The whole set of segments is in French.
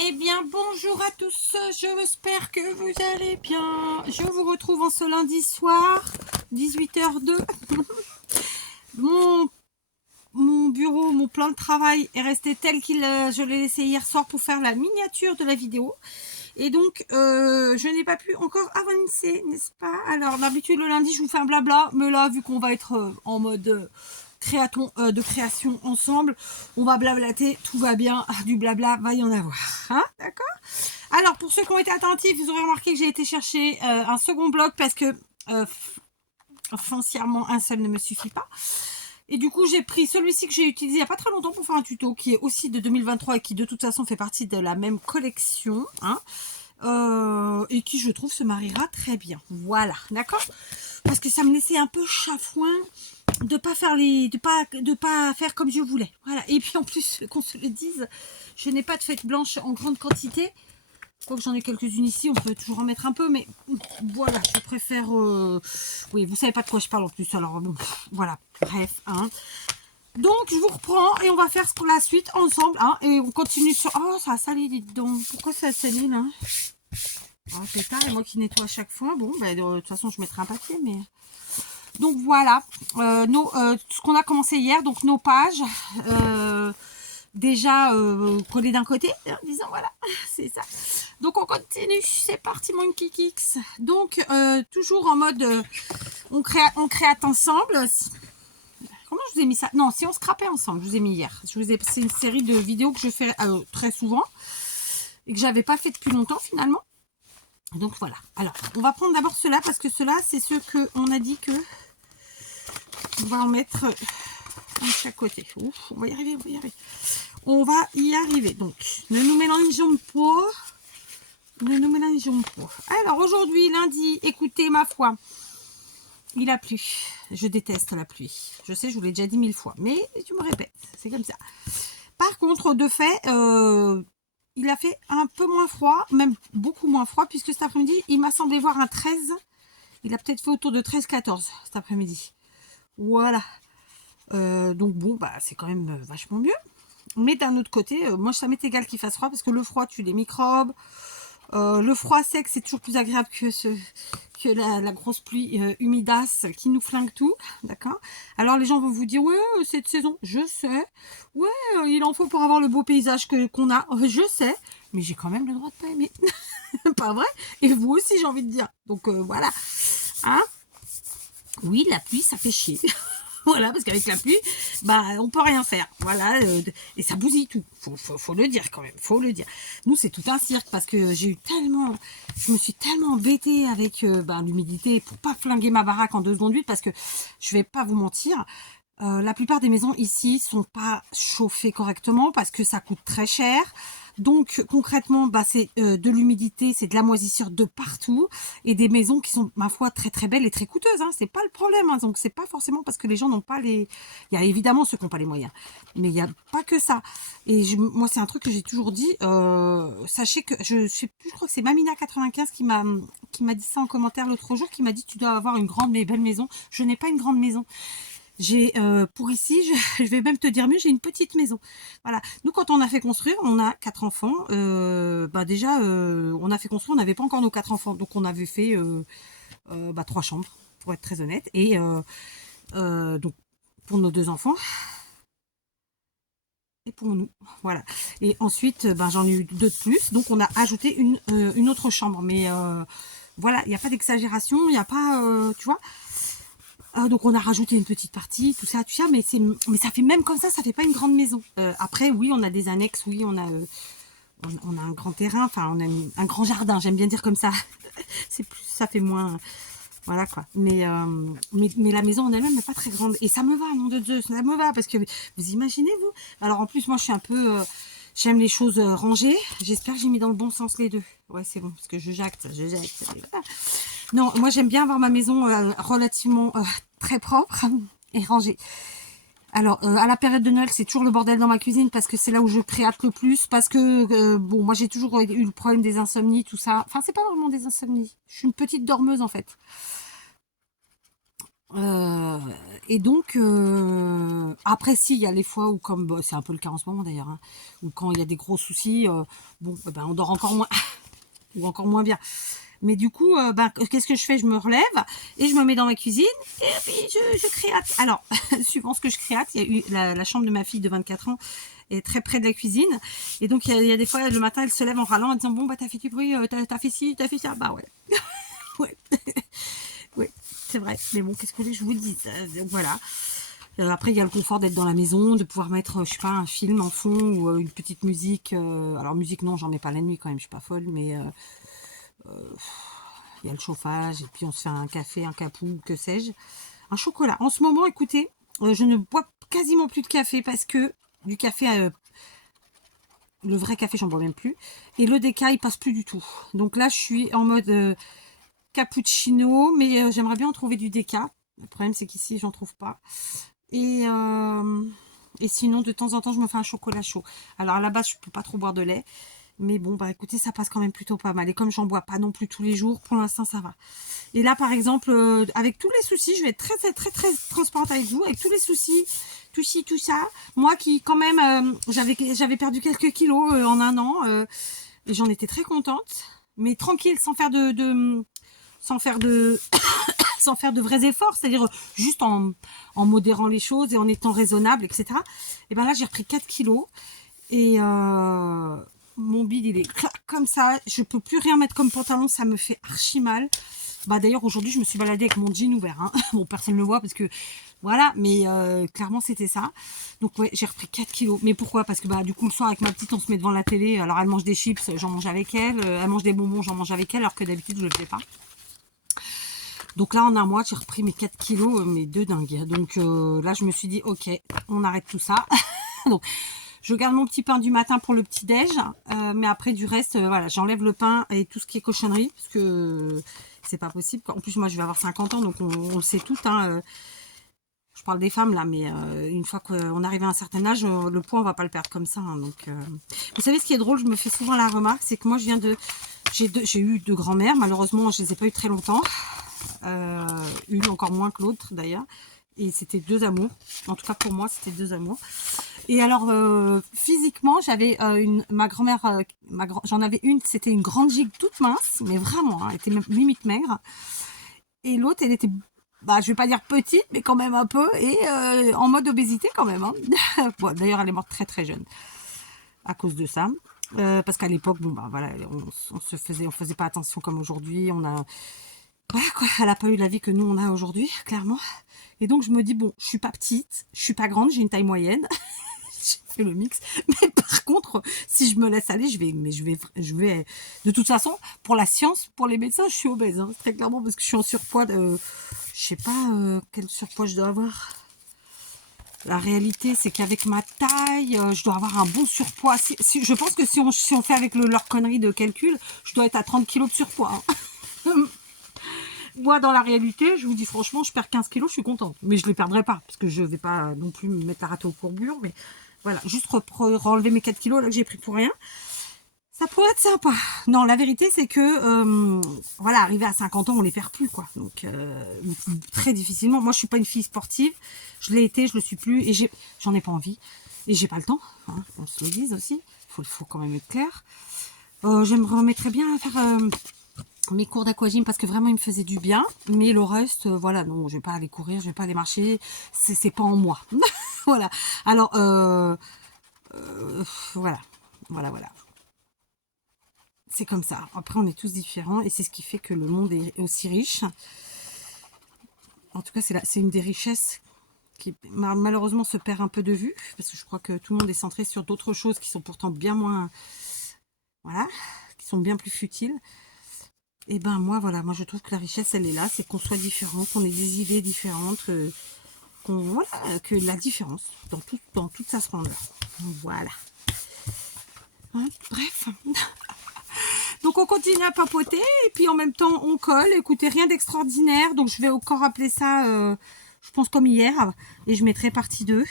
Eh bien, bonjour à tous, j'espère que vous allez bien. Je vous retrouve en ce lundi soir, 18h02. Mon bureau, mon plan de travail est resté tel qu'il, je l'ai laissé hier soir pour faire la miniature de la vidéo. Et donc, je n'ai pas pu encore avancer, n'est-ce pas? Alors, d'habitude, le lundi, je vous fais un blabla, mais là, vu qu'on va être en mode de création ensemble, on va blablater, tout va bien, du blabla, va y en avoir. Hein, d'accord? Alors, pour ceux qui ont été attentifs, vous aurez remarqué que j'ai été chercher un second bloc parce que foncièrement, un seul ne me suffit pas. Et du coup, j'ai pris celui-ci que j'ai utilisé il n'y a pas très longtemps pour faire un tuto, qui est aussi de 2023 et qui de toute façon fait partie de la même collection. Hein, et qui, je trouve, se mariera très bien. Voilà, d'accord? Parce que ça me laissait un peu chafouin de pas faire de pas faire comme je voulais. Voilà. Et puis en plus, qu'on se le dise, je n'ai pas de fêtes blanches en grande quantité. Quoique j'en ai quelques-unes ici, on peut toujours en mettre un peu, mais voilà, je préfère... Oui, vous savez pas de quoi je parle en plus, alors bon, voilà, bref. Hein. Donc, je vous reprends et on va faire la suite ensemble, hein, et on continue sur... Oh, ça a sali, dites donc. Pourquoi ça a sali, là? Oh, pétard, et moi qui nettoie à chaque fois. Bon, ben, de toute façon, je mettrai un papier, mais... Donc, voilà, ce qu'on a commencé hier, donc nos pages... déjà collé d'un côté, disons, voilà, c'est ça. Donc on continue, c'est parti mon kikix. Donc toujours en mode on créate ensemble. Comment je vous ai mis ça? Non, si on scrapait ensemble, je vous ai mis hier. C'est une série de vidéos que je fais très souvent et que j'avais pas fait depuis longtemps finalement. Donc voilà. Alors on va prendre d'abord ceux-là parce que ceux-là c'est ceux que on a dit que on va en mettre de chaque côté. Ouf, on va y arriver, on va y arriver. On va y arriver. Donc, ne nous mélangeons pas. Ne nous mélangeons pas. Alors, aujourd'hui, lundi, écoutez, ma foi, il a plu. Je déteste la pluie. Je sais, je vous l'ai déjà dit 1000 fois. Mais je me répète, c'est comme ça. Par contre, de fait, il a fait un peu moins froid, même beaucoup moins froid, puisque cet après-midi, il m'a semblé voir un 13. Il a peut-être fait autour de 13-14 cet après-midi. Voilà. Donc bon, bah c'est quand même vachement mieux. Mais d'un autre côté, moi ça m'est égal qu'il fasse froid parce que le froid tue les microbes. Le froid sec c'est toujours plus agréable que la grosse pluie humidasse qui nous flingue tout. D'accord? Alors les gens vont vous dire ouais cette saison, je sais. Ouais il en faut pour avoir le beau paysage qu'on a. Je sais. Mais j'ai quand même le droit de pas aimer. Pas vrai? Et vous aussi j'ai envie de dire. Donc voilà. Hein? Oui la pluie ça fait chier. Voilà, parce qu'avec la pluie, bah, on peut rien faire. Voilà, et ça bousille tout. Faut le dire quand même, faut le dire. Nous, c'est tout un cirque parce que je me suis tellement embêtée avec l'humidité pour pas flinguer ma baraque en 2 secondes 8 parce que je vais pas vous mentir. La plupart des maisons ici sont pas chauffées correctement parce que ça coûte très cher. Donc concrètement, c'est de l'humidité, c'est de la moisissure de partout et des maisons qui sont, ma foi, très très belles et très coûteuses. Hein. C'est pas le problème. Hein. Donc c'est pas forcément parce que les gens n'ont pas les. Il y a évidemment ceux qui n'ont pas les moyens, mais il n'y a pas que ça. Et moi, c'est un truc que j'ai toujours dit. Sachez que je sais plus, je crois que c'est Mamina95 qui m'a dit ça en commentaire l'autre jour, qui m'a dit tu dois avoir une grande mais belle maison. Je n'ai pas une grande maison. J'ai pour ici, je vais même te dire mieux, j'ai une petite maison. Voilà. Nous, quand on a fait construire, on a 4 enfants. Déjà, on a fait construire, on n'avait pas encore nos 4 enfants, donc on avait fait 3 chambres, pour être très honnête. Et donc pour nos 2 enfants et pour nous, voilà. Et ensuite, j'en ai eu 2 de plus, donc on a ajouté une autre chambre. Mais voilà, il n'y a pas d'exagération, il n'y a pas, tu vois. Donc on a rajouté une petite partie, tout ça, mais ça fait même comme ça fait pas une grande maison. Après, oui, on a des annexes, oui, on a un grand terrain, enfin on a un grand jardin, j'aime bien dire comme ça. C'est plus, ça fait moins, voilà quoi. Mais la maison en elle-même n'est pas très grande et ça me va, nom de Dieu, ça me va parce que vous imaginez vous. Alors en plus moi je suis un peu, j'aime les choses rangées. J'espère que j'ai mis dans le bon sens les deux. Ouais c'est bon parce que je jacte. Voilà. Non, moi j'aime bien avoir ma maison relativement très propre et rangée. Alors, à la période de Noël, c'est toujours le bordel dans ma cuisine parce que c'est là où je créate le plus. Parce que, moi j'ai toujours eu le problème des insomnies, tout ça. Enfin, c'est pas vraiment des insomnies. Je suis une petite dormeuse en fait. Euh, et donc, après, si, il y a les fois où, comme bah, c'est un peu le cas en ce moment d'ailleurs, hein, où quand il y a des gros soucis, bon, ben, on dort encore moins, ou encore moins bien. Mais du coup, ben, qu'est-ce que je fais? Je me relève et je me mets dans ma cuisine et puis je créate. Alors, suivant ce que je créate, il y a eu la chambre de ma fille de 24 ans est très près de la cuisine. Et donc, il y a des fois, le matin, elle se lève en râlant en disant, bon, bah, t'as fait du bruit, t'as fait ci, t'as fait ça. Bah ouais, ouais, ouais, c'est vrai. Mais bon, qu'est-ce que je vous dis? Donc, voilà. Après, il y a le confort d'être dans la maison, de pouvoir mettre, je sais pas, un film en fond ou une petite musique. Alors, musique, non, j'en mets pas la nuit quand même, je suis pas folle, mais il y a le chauffage, et puis on se fait un café, un capou, que sais-je. Un chocolat. En ce moment, écoutez, je ne bois quasiment plus de café parce que du café, le vrai café, j'en bois même plus. Et le déca, il passe plus du tout. Donc là, je suis en mode cappuccino, mais j'aimerais bien en trouver du déca. Le problème, c'est qu'ici, j'en trouve pas. Et, euh, et sinon, de temps en temps, je me fais un chocolat chaud. Alors à la base, je peux pas trop boire de lait. Mais bon, bah écoutez, ça passe quand même plutôt pas mal. Et comme j'en bois pas non plus tous les jours, pour l'instant, ça va. Et là, par exemple, avec tous les soucis, je vais être très transparente avec vous, avec tous les soucis, tout ci, tout ça. Moi qui, quand même, j'avais perdu quelques kilos en un an, et j'en étais très contente, mais tranquille, sans faire de, sans faire de vrais efforts, c'est-à-dire juste en modérant les choses et en étant raisonnable, etc. Et ben là, j'ai repris 4 kilos et mon bide, il est comme ça. Je peux plus rien mettre comme pantalon, ça me fait archi mal. Bah d'ailleurs aujourd'hui je me suis baladée avec mon jean ouvert, hein. Bon personne ne le voit parce que voilà, mais clairement c'était ça. Donc ouais, j'ai repris 4 kilos. Mais pourquoi? Parce que bah du coup le soir avec ma petite on se met devant la télé. Alors elle mange des chips, j'en mange avec elle. Elle mange des bonbons, j'en mange avec elle, alors que d'habitude je le faisais pas. Donc là en un mois j'ai repris mes 4 kilos, mais de dingue. Donc là je me suis dit ok, on arrête tout ça. Donc je garde mon petit pain du matin pour le petit déj, mais après du reste, voilà, j'enlève le pain et tout ce qui est cochonnerie, parce que c'est pas possible. En plus, moi, je vais avoir 50 ans, donc on le sait tout. Hein, je parle des femmes là, mais une fois qu'on arrive à un certain âge, le poids, on va pas le perdre comme ça. Hein, donc, vous savez, ce qui est drôle, je me fais souvent la remarque, c'est que moi, j'ai eu deux grands-mères. Malheureusement, je les ai pas eu très longtemps. Une encore moins que l'autre d'ailleurs. Et c'était deux amours. En tout cas, pour moi, c'était deux amours. Et alors, physiquement, j'avais ma grand-mère, j'en avais une, c'était une grande gigue toute mince, mais vraiment, hein, elle était même limite maigre. Et l'autre, elle était, bah, je vais pas dire petite, mais quand même un peu, et en mode obésité quand même. Hein. Bon, d'ailleurs, elle est morte très jeune à cause de ça. Parce qu'à l'époque, bon, bah, voilà, on faisait pas attention comme aujourd'hui. Voilà quoi, elle a pas eu la vie que nous on a aujourd'hui, clairement. Et donc je me dis bon, je suis pas petite, je suis pas grande, j'ai une taille moyenne. J'ai fait le mix. Mais par contre, si je me laisse aller, je vais. De toute façon, pour la science, pour les médecins, je suis obèse, hein, très clairement, parce que je suis en surpoids. Je sais pas quel surpoids je dois avoir. La réalité, c'est qu'avec ma taille, je dois avoir un bon surpoids. Je pense que si on fait avec leur connerie de calcul, je dois être à 30 kilos de surpoids. Hein. Moi, dans la réalité, je vous dis franchement, je perds 15 kilos, je suis contente. Mais je ne les perdrai pas, parce que je ne vais pas non plus me mettre à rater au courbure. Mais voilà, juste enlever mes 4 kilos là que j'ai pris pour rien. Ça pourrait être sympa. Non, la vérité, c'est que, voilà, arrivé à 50 ans, on les perd plus, quoi. Donc, très difficilement. Moi, je suis pas une fille sportive. Je l'ai été, je le suis plus. Et j'en ai pas envie. Et j'ai pas le temps. Hein, on se le dise aussi. Faut quand même être clair. Je me remettrais bien à faire mes cours d'aquagym parce que vraiment, ils me faisaient du bien. Mais le reste, voilà, non, je vais pas aller courir, je vais pas aller marcher. C'est pas en moi. Voilà. Alors, voilà. Voilà. C'est comme ça. Après, on est tous différents et c'est ce qui fait que le monde est aussi riche. En tout cas, c'est une des richesses qui malheureusement se perd un peu de vue parce que je crois que tout le monde est centré sur d'autres choses qui sont pourtant bien moins, voilà, qui sont bien plus futiles. Et ben moi, voilà, moi je trouve que la richesse, elle est là, c'est qu'on soit différent, qu'on ait des idées différentes, voilà, que la différence dans toute sa splendeur. Voilà. Hein, bref. Donc on continue à papoter et puis en même temps on colle. Écoutez, rien d'extraordinaire. Donc je vais encore appeler ça, je pense comme hier, et je mettrai partie 2.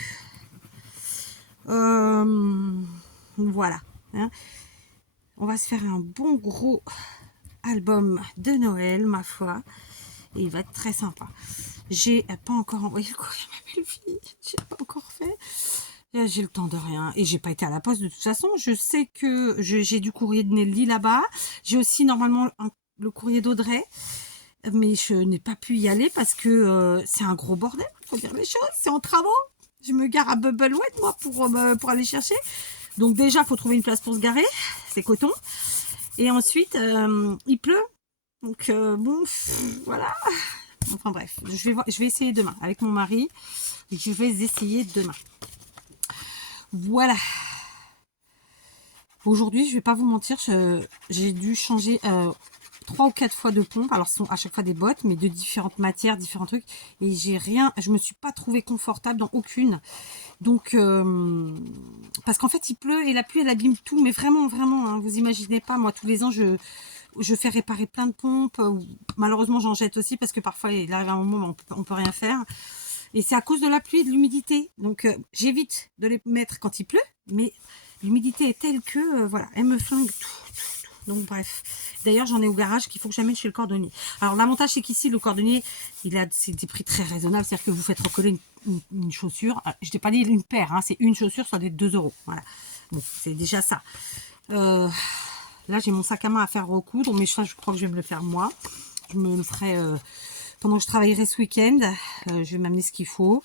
Voilà. Hein. On va se faire un bon gros album de Noël, ma foi. Et il va être très sympa. J'ai pas encore envoyé le courrier à ma belle-fille. J'ai pas encore fait. J'ai le temps de rien. Et j'ai pas été à la poste de toute façon. Je sais que j'ai du courrier de Nelly là-bas. J'ai aussi normalement le courrier d'Audrey. Mais je n'ai pas pu y aller parce que c'est un gros bordel. Faut dire les choses. C'est en travaux. Je me gare à Bubblewet, moi, pour aller chercher. Donc déjà, il faut trouver une place pour se garer. C'est coton. Et ensuite, il pleut. Donc bon, voilà. Enfin bref, je vais essayer demain avec mon mari. Je vais essayer demain. Voilà. Aujourd'hui, je vais pas vous mentir, j'ai dû changer 3 ou 4 fois de pompe. Alors, ce sont à chaque fois des bottes, mais de différentes matières, différents trucs. Et je me suis pas trouvée confortable dans aucune. Donc, parce qu'en fait, il pleut et la pluie, elle abîme tout. Mais vraiment, vraiment, hein, vous imaginez pas, moi, tous les ans, je fais réparer plein de pompes. Malheureusement, j'en jette aussi parce que parfois, il arrive un moment où on peut rien faire. Et c'est à cause de la pluie et de l'humidité. Donc, j'évite de les mettre quand il pleut. Mais l'humidité est telle que, voilà, elle me flingue tout. Donc, bref. D'ailleurs, j'en ai au garage qu'il faut que j'amène chez le cordonnier. Alors, l'avantage, c'est qu'ici, le cordonnier, c'est des prix très raisonnables. C'est-à-dire que vous faites recoller une chaussure. Je t'ai pas dit une paire, hein, c'est une chaussure, ça doit être 2 €. Voilà. Bon, c'est déjà ça. Là, j'ai mon sac à main à faire recoudre, mais ça, je crois que je vais me le faire moi. Je me le ferai pendant que je travaillerai ce week-end. Je vais m'amener ce qu'il faut.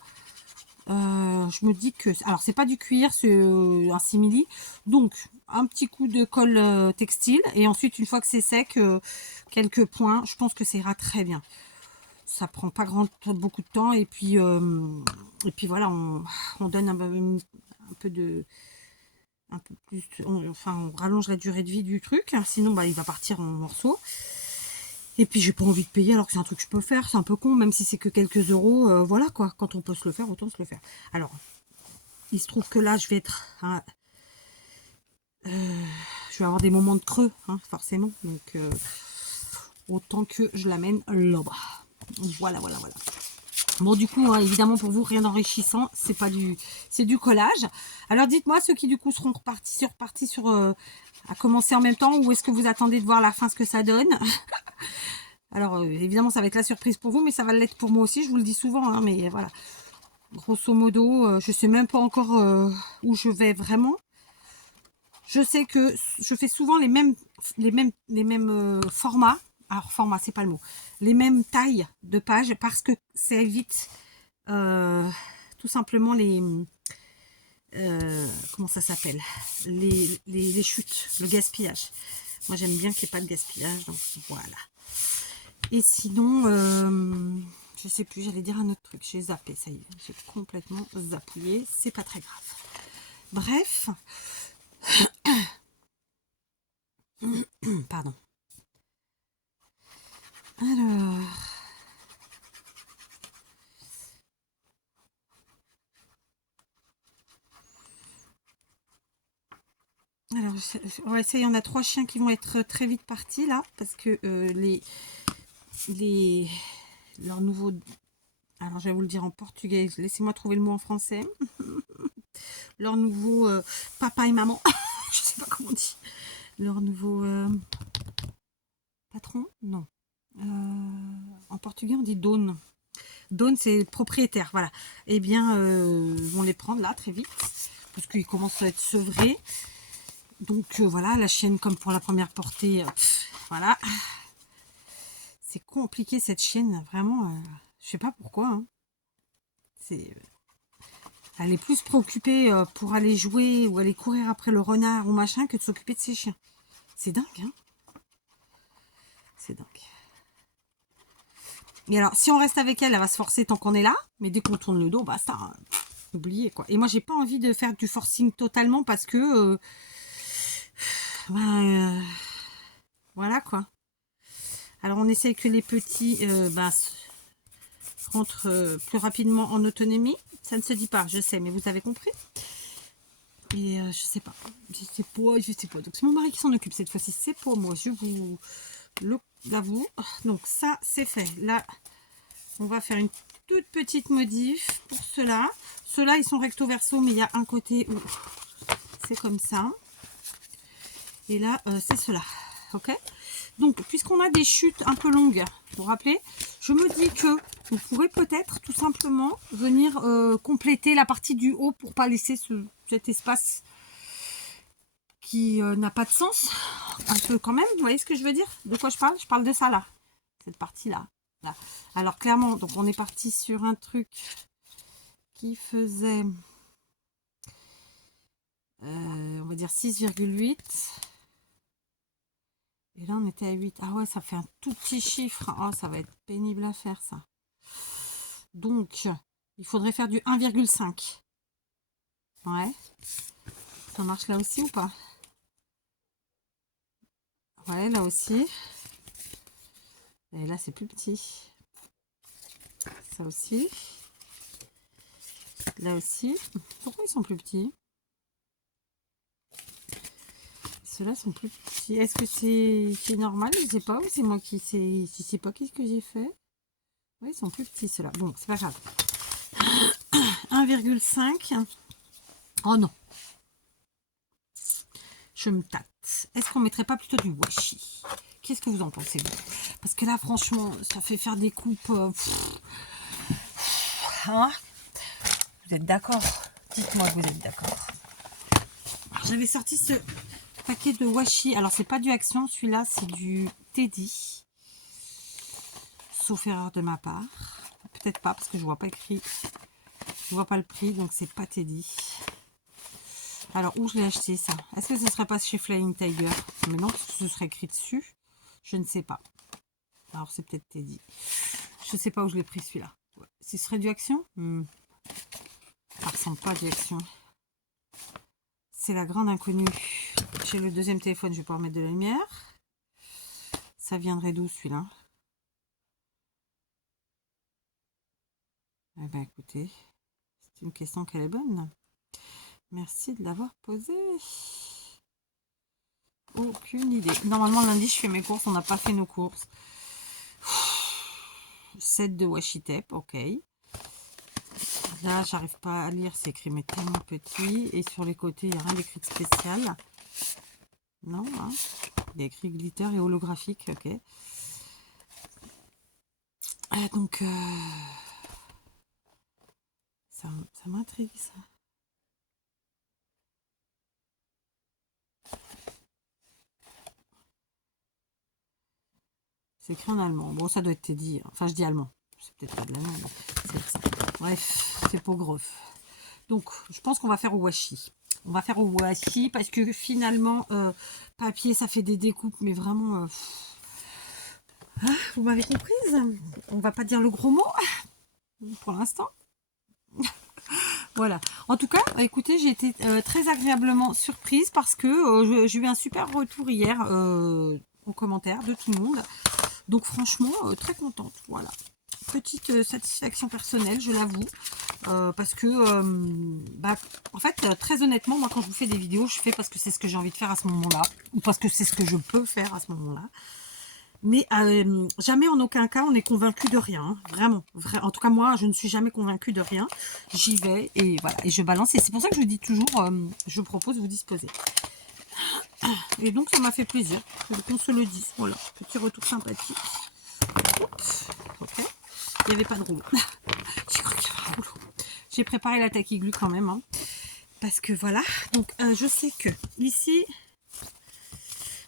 Je me dis que... Alors, c'est pas du cuir, c'est un simili. Donc, un petit coup de colle textile. Et ensuite, une fois que c'est sec, quelques points. Je pense que ça ira très bien. Ça prend pas beaucoup de temps. Et puis voilà, on donne un peu de... Un peu plus... on rallonge la durée de vie du truc. Sinon, bah, il va partir en morceaux. Et puis j'ai pas envie de payer alors que c'est un truc que je peux faire, c'est un peu con, même si c'est que quelques euros, voilà quoi, quand on peut se le faire, autant se le faire. Alors, il se trouve que là je vais être, je vais avoir des moments de creux, hein, forcément, donc autant que je l'amène là-bas. Voilà. Bon, du coup, hein, évidemment pour vous, rien d'enrichissant, c'est du collage. Alors dites-moi ceux qui du coup seront repartis sur à commencer en même temps, ou est-ce que vous attendez de voir la fin ce que ça donne? Alors, évidemment, ça va être la surprise pour vous, mais ça va l'être pour moi aussi. Je vous le dis souvent, hein, mais voilà. Grosso modo, je sais même pas encore où je vais vraiment. Je sais que je fais souvent les mêmes formats. Alors, format, c'est pas le mot. Les mêmes tailles de pages parce que ça évite tout simplement les... comment ça s'appelle, les chutes, le gaspillage. Moi, j'aime bien qu'il n'y ait pas de gaspillage, donc voilà. Et sinon, je sais plus, j'allais dire un autre truc. J'ai zappé, ça y est, j'ai complètement zappouillé. C'est pas très grave. Bref. Pardon. Alors, ouais, ça y est, on a 3 chiens qui vont être très vite partis là, parce que leurs nouveaux... Alors, je vais vous le dire en portugais, laissez-moi trouver le mot en français. Leur nouveau papa et maman, je sais pas comment on dit. Leur nouveau patron, non. En portugais, on dit dono. Dono, c'est propriétaire, voilà. Eh bien, vont les prendre là très vite, parce qu'ils commencent à être sevrés. Donc voilà, la chienne comme pour la première portée, voilà. C'est compliqué cette chienne, vraiment. Je sais pas pourquoi. Hein. Elle est plus préoccupée pour aller jouer ou aller courir après le renard ou machin que de s'occuper de ses chiens. C'est dingue, hein. C'est dingue. Et alors, si on reste avec elle, elle va se forcer tant qu'on est là. Mais dès qu'on tourne le dos, bah ça, oubliez quoi. Et moi, j'ai pas envie de faire du forcing totalement parce que... voilà quoi. Alors, on essaye que les petits rentrent plus rapidement en autonomie. Ça ne se dit pas, je sais, mais vous avez compris. Et je sais pas. Je sais pas. Donc, c'est mon mari qui s'en occupe cette fois-ci. C'est pour moi. Je vous l'avoue. Donc, ça, c'est fait. Là, on va faire une toute petite modif pour ceux-là. Ceux-là, ils sont recto verso, mais il y a un côté où c'est comme ça. Et là, c'est cela. ok. Donc, puisqu'on a des chutes un peu longues, vous vous rappelez, je me dis que vous pourrez peut-être tout simplement venir compléter la partie du haut pour pas laisser cet espace qui n'a pas de sens, un peu quand même. Vous voyez ce que je veux dire? De quoi je parle? Je parle de ça là, cette partie-là. Là. Alors clairement, donc on est parti sur un truc qui faisait, on va dire 6,8. Et là, on était à 8. Ah ouais, ça fait un tout petit chiffre. Oh, ça va être pénible à faire, ça. Donc, il faudrait faire du 1,5. Ouais. Ça marche là aussi ou pas? Ouais, là aussi. Et là, c'est plus petit. Ça aussi. Là aussi. Pourquoi ils sont plus petits? Ceux-là sont plus petits. Est-ce que c'est normal? Je sais pas. Ou c'est moi qui sais. Je sais pas qu'est-ce que j'ai fait. Oui, ils sont plus petits ceux-là. Bon, c'est pas grave. 1,5. Oh non. Je me tâte. Est-ce qu'on mettrait pas plutôt du washi? Qu'est-ce que vous en pensez, vous? Parce que là, franchement, ça fait faire des coupes. Hein? Vous êtes d'accord? Dites-moi que vous êtes d'accord. J'avais sorti ce paquet de washi. Alors, c'est pas du Action, celui-là, c'est du Teddy. Sauf erreur de ma part. Peut-être pas, parce que je vois pas écrit. Je vois pas le prix, donc c'est pas Teddy. Alors, où je l'ai acheté, ça? Est-ce que ce serait pas chez Flying Tiger? Mais non, parce que ce serait écrit dessus. Je ne sais pas. Alors, c'est peut-être Teddy. Je ne sais pas où je l'ai pris, celui-là. Ouais. Ce serait du Action? Ça ressemble pas à du Action. C'est la grande inconnue. J'ai le deuxième téléphone, je vais pouvoir mettre de la lumière. Ça viendrait d'où, celui-là? Eh bien, écoutez, c'est une question qu'elle est bonne. Merci de l'avoir posée. Aucune idée. Normalement, lundi, je fais mes courses. On n'a pas fait nos courses. Set de washi tape, ok. Là, j'arrive pas à lire. C'est écrit, mais tellement petit. Et sur les côtés, il n'y a rien d'écrit de spécial. Non, hein. Il y a écrit glitter et holographique, ok. Donc, ça m'intrigue, ça. C'est écrit en allemand. Bon, ça doit être Teddy. Enfin, je dis allemand. C'est peut-être pas de l'allemand, mais c'est ça. Bref, c'est pas grave. Donc, je pense qu'on va faire au washi. On va faire au washi parce que finalement, papier, ça fait des découpes, mais vraiment... vous m'avez comprise? On va pas dire le gros mot pour l'instant. Voilà. En tout cas, écoutez, j'ai été très agréablement surprise parce que j'ai eu un super retour hier en commentaire de tout le monde. Donc franchement, très contente. Voilà. Petite satisfaction personnelle, je l'avoue. Parce que, en fait, très honnêtement, moi, quand je vous fais des vidéos, je fais parce que c'est ce que j'ai envie de faire à ce moment-là. Ou parce que c'est ce que je peux faire à ce moment-là. Mais jamais en aucun cas on est convaincu de rien, hein. Vraiment. En tout cas moi je ne suis jamais convaincue de rien. J'y vais et voilà, et je balance. Et c'est pour ça que je dis toujours, je propose, vous disposez. Et donc ça m'a fait plaisir qu'on se le dise. Voilà, petit retour sympathique. Oups, ok. Il n'y avait pas de rouleau. J'ai cru qu'il y avait un rouleau. J'ai préparé la taquiglu quand même, hein, parce que voilà. Donc je sais que ici...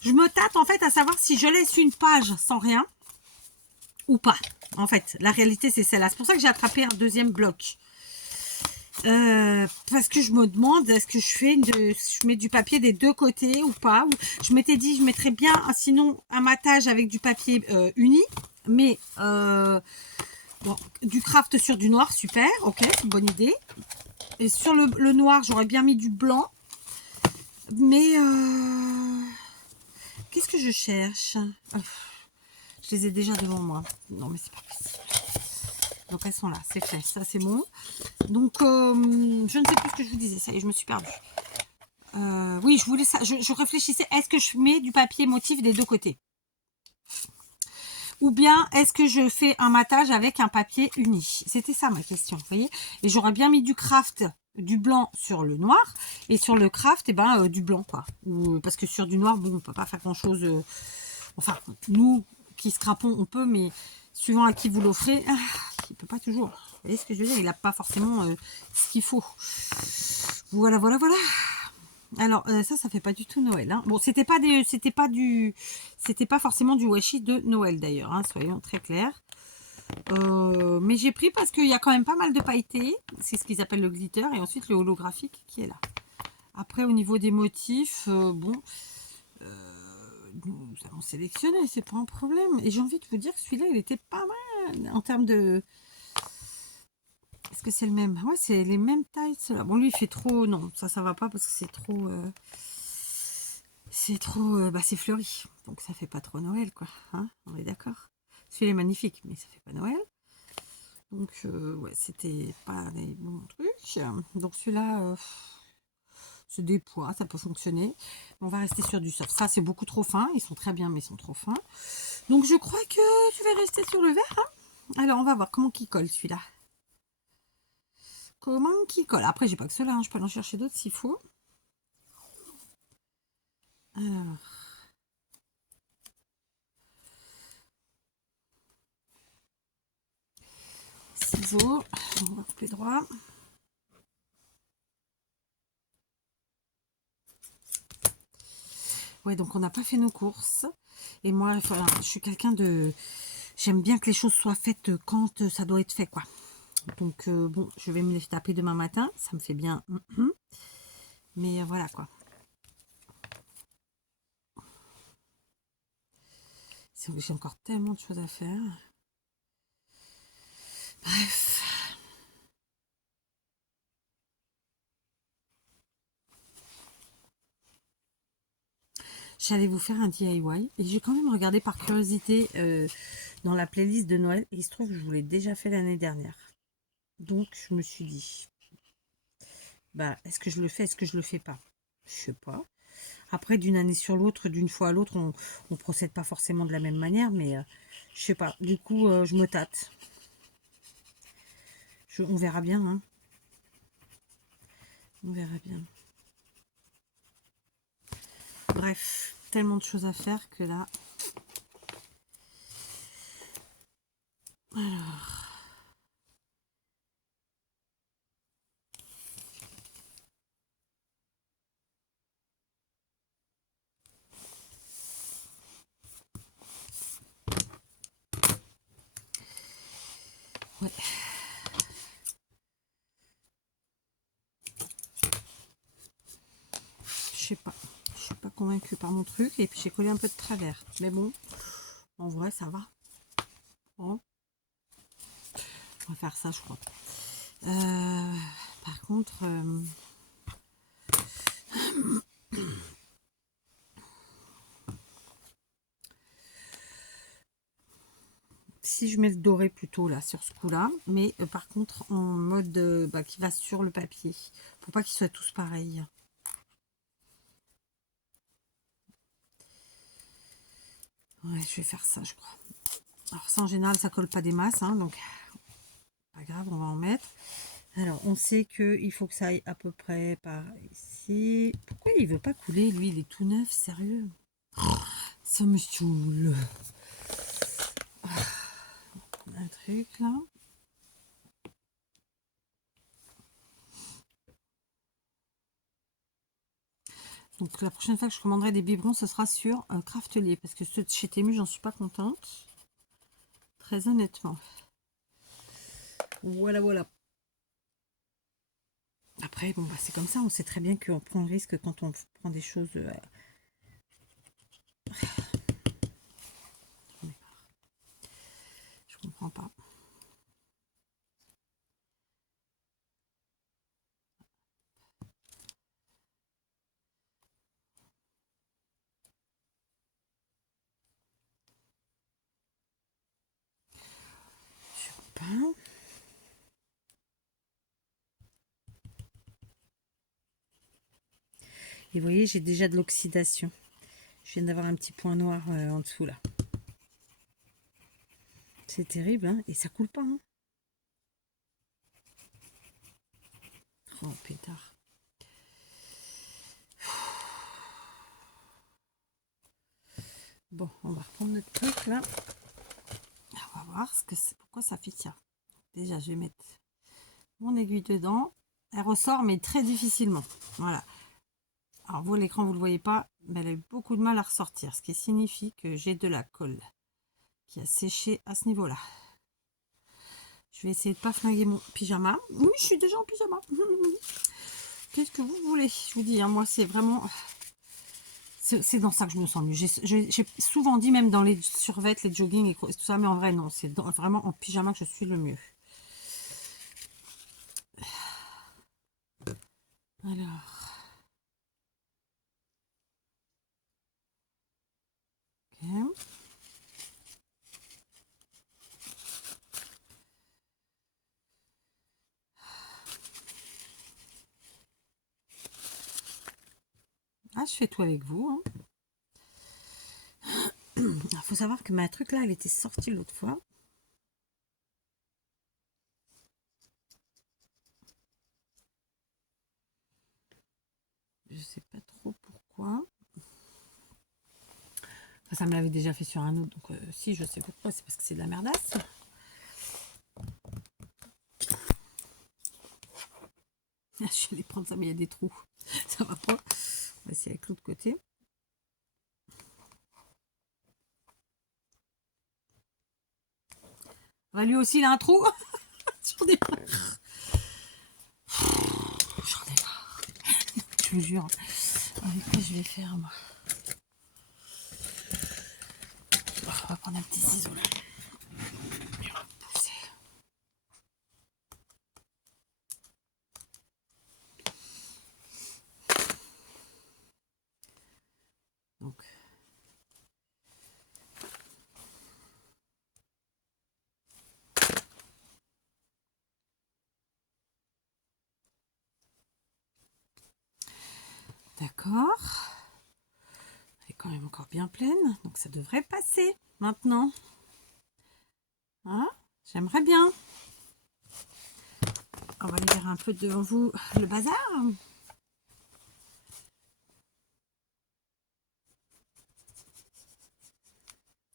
Je me tâte en fait à savoir si je laisse une page sans rien ou pas. En fait, la réalité c'est celle-là. C'est pour ça que j'ai attrapé un deuxième bloc. Parce que je me demande, est-ce que je mets du papier des deux côtés ou pas. Je m'étais dit, je mettrais bien sinon un matage avec du papier uni. Mais bon, du craft sur du noir, super. Ok, c'est une bonne idée. Et sur le noir, j'aurais bien mis du blanc. Mais... qu'est-ce que je cherche? Je les ai déjà devant moi. Non, mais c'est pas possible. Donc, elles sont là. C'est fait. Ça, c'est bon. Donc, je ne sais plus ce que je vous disais. Ça y est, je me suis perdue. Oui, je voulais ça. Je réfléchissais. Est-ce que je mets du papier motif des deux côtés? Ou bien, est-ce que je fais un matage avec un papier uni? C'était ça, ma question. Vous voyez? Et j'aurais bien mis du craft du blanc sur le noir et sur le craft, et ben, du blanc, quoi. Ou, parce que sur du noir, bon, on peut pas faire grand-chose. Enfin, nous qui scrapons, on peut, mais suivant à qui vous l'offrez, il peut pas toujours. Vous voyez ce que je veux dire? Il n'a pas forcément ce qu'il faut. Voilà, voilà, voilà. Alors ça fait pas du tout Noël, hein. Bon, c'était pas forcément du washi de Noël d'ailleurs, hein, soyons très clairs. Mais j'ai pris parce qu'il y a quand même pas mal de pailletés. C'est ce qu'ils appellent le glitter. Et ensuite le holographique qui est là. Après, au niveau des motifs, bon, nous allons sélectionner, c'est pas un problème. Et j'ai envie de vous dire que celui-là, il était pas mal en termes de... Est-ce que c'est le même? Ouais, c'est les mêmes tailles, ceux-là. Bon, lui, il fait trop... Non, ça va pas parce que c'est trop... C'est trop... bah, c'est fleuri. Donc, ça fait pas trop Noël, quoi. Hein, on est d'accord. Celui-là est magnifique, mais ça fait pas Noël. Donc, ouais, c'était pas des bons trucs. Donc, celui-là, c'est des poids, ça peut fonctionner. On va rester sur du soft. Ça, c'est beaucoup trop fin. Ils sont très bien, mais ils sont trop fins. Donc, je crois que je vais rester sur le vert. Hein. Alors, on va voir comment il colle, celui-là. Comment il colle. Après, j'ai pas que cela. Hein. Je peux en chercher d'autres s'il faut. Alors... ciseaux, on va couper droit. Ouais, donc on n'a pas fait nos courses. Et moi, voilà, je suis quelqu'un de... J'aime bien que les choses soient faites quand ça doit être fait, quoi. Donc, bon, je vais me les taper demain matin. Ça me fait bien. Mais voilà, quoi. J'ai encore tellement de choses à faire. Bref. J'allais vous faire un DIY. Et j'ai quand même regardé par curiosité dans la playlist de Noël. Et il se trouve que je vous l'ai déjà fait l'année dernière. Donc, je me suis dit, bah, est-ce que je le fais, est-ce que je le fais pas? Je sais pas. Après, d'une année sur l'autre, d'une fois à l'autre, on procède pas forcément de la même manière, mais je sais pas. Du coup, je me tâte. On verra bien, hein. On verra bien. Bref, tellement de choses à faire que là... Alors... Ouais. Je sais pas. Je suis pas convaincue par mon truc. Et puis j'ai collé un peu de travers. Mais bon, en vrai, ça va. Bon. On va faire ça, je crois. Par contre... si je mets le doré plutôt là sur ce coup là, mais par contre en mode qui va sur le papier pour pas qu'ils soient tous pareils. Ouais, je vais faire ça, je crois. Alors ça en général ça colle pas des masses, hein, donc pas grave, on va en mettre. Alors on sait que il faut que ça aille à peu près par ici. Pourquoi il veut pas couler, lui? Il est tout neuf, sérieux? Ça me saoule. Un truc là. Donc la prochaine fois que je commanderai des biberons, ce sera sur Craftelier, parce que ceux de chez Temu, j'en suis pas contente. Très honnêtement. Voilà, voilà. Après, bon, bah, c'est comme ça, on sait très bien qu'on prend le risque quand on prend des choses... Je comprends pas. Je sais pas. Et vous voyez, j'ai déjà de l'oxydation. Je viens d'avoir un petit point noir en dessous, là. C'est terrible, hein. Et ça coule pas, hein. Oh, pétard. Bon, on va reprendre notre truc là. On va voir ce que c'est, pourquoi ça fait ça. Déjà, je vais mettre mon aiguille dedans. Elle ressort, mais très difficilement. Voilà. Alors, vous, l'écran, vous ne le voyez pas, mais elle a eu beaucoup de mal à ressortir, ce qui signifie que j'ai de la colle qui a séché à ce niveau-là. Je vais essayer de ne pas flinguer mon pyjama. Oui, je suis déjà en pyjama. Qu'est-ce que vous voulez? Je vous dis, hein, moi, c'est vraiment... C'est dans ça que je me sens mieux. J'ai souvent dit, même dans les survêtements, les jogging et tout ça, mais en vrai, non. C'est vraiment en pyjama que je suis le mieux. Alors... Ok. Ah, je fais tout avec vous. Hein. Il faut savoir que ma truc là, elle était sortie l'autre fois. Je sais pas trop pourquoi. Enfin, ça me l'avait déjà fait sur un autre, donc si je sais pourquoi, c'est parce que c'est de la merdasse. Je vais aller prendre ça, mais il y a des trous. Ça va pas. On va essayer avec l'autre côté. Bah, lui aussi, il a un trou. J'en ai marre. J'en ai marre. Je vous jure. Avec quoi je vais faire, moi? On va prendre un petit ciseau là. Et on va pousser. Donc. D'accord. Elle est quand même encore bien pleine, donc ça devrait passer maintenant. Hein? J'aimerais bien. On va libérer un peu devant vous le bazar.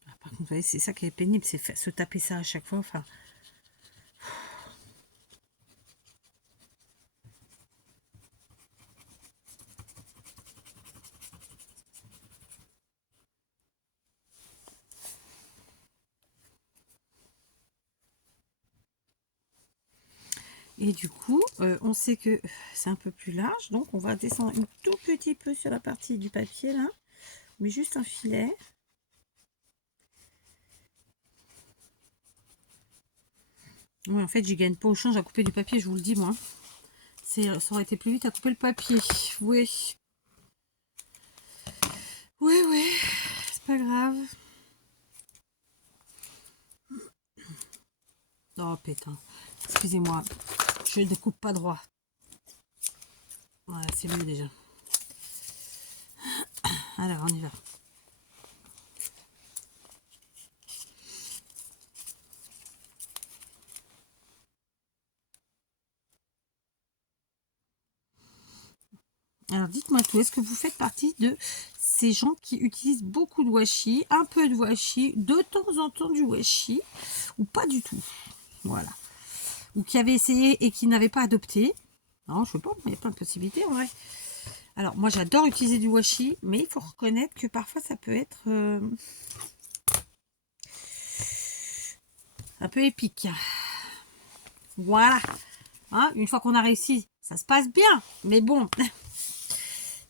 Par contre, vous voyez, c'est ça qui est pénible, c'est se taper ça à chaque fois. Enfin. Et du coup, on sait que c'est un peu plus large, donc on va descendre un tout petit peu sur la partie du papier là, mais juste un filet. Oui, en fait, j'y gagne pas au change à couper du papier, je vous le dis moi. Ça aurait été plus vite à couper le papier. Oui. Oui, c'est pas grave. Oh putain, excusez-moi, je ne coupe pas droit. Voilà, c'est mieux déjà. Alors, on y va. Alors, dites-moi tout, est-ce que vous faites partie de ces gens qui utilisent beaucoup de washi, un peu de washi, de temps en temps du washi, ou pas du tout? Voilà. Ou qui avaient essayé et qui n'avaient pas adopté? Non, je sais pas, il y a plein de possibilités en vrai. Alors, moi, j'adore utiliser du washi, mais il faut reconnaître que parfois, ça peut être un peu épique. Voilà. Hein, une fois qu'on a réussi, ça se passe bien. Mais bon,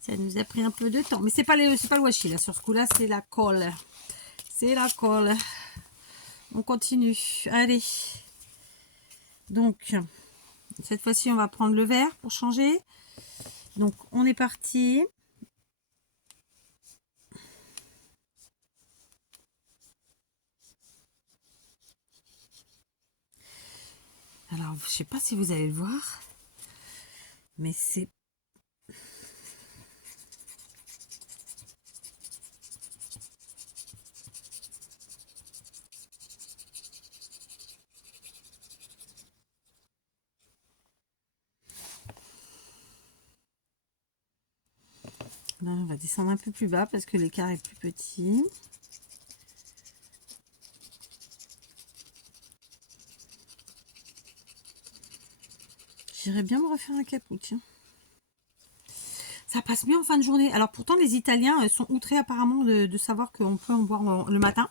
ça nous a pris un peu de temps. Mais c'est pas le washi, là. Sur ce coup-là, c'est la colle. C'est la colle. On continue. Allez. Donc, cette fois-ci, on va prendre le vert pour changer. Donc, on est parti. Alors, je sais pas si vous allez le voir, mais c'est... Là, on va descendre un peu plus bas parce que l'écart est plus petit. J'irais bien me refaire un capot, tiens. Ça passe bien en fin de journée. Alors pourtant, les Italiens sont outrés apparemment de savoir qu'on peut en boire le matin.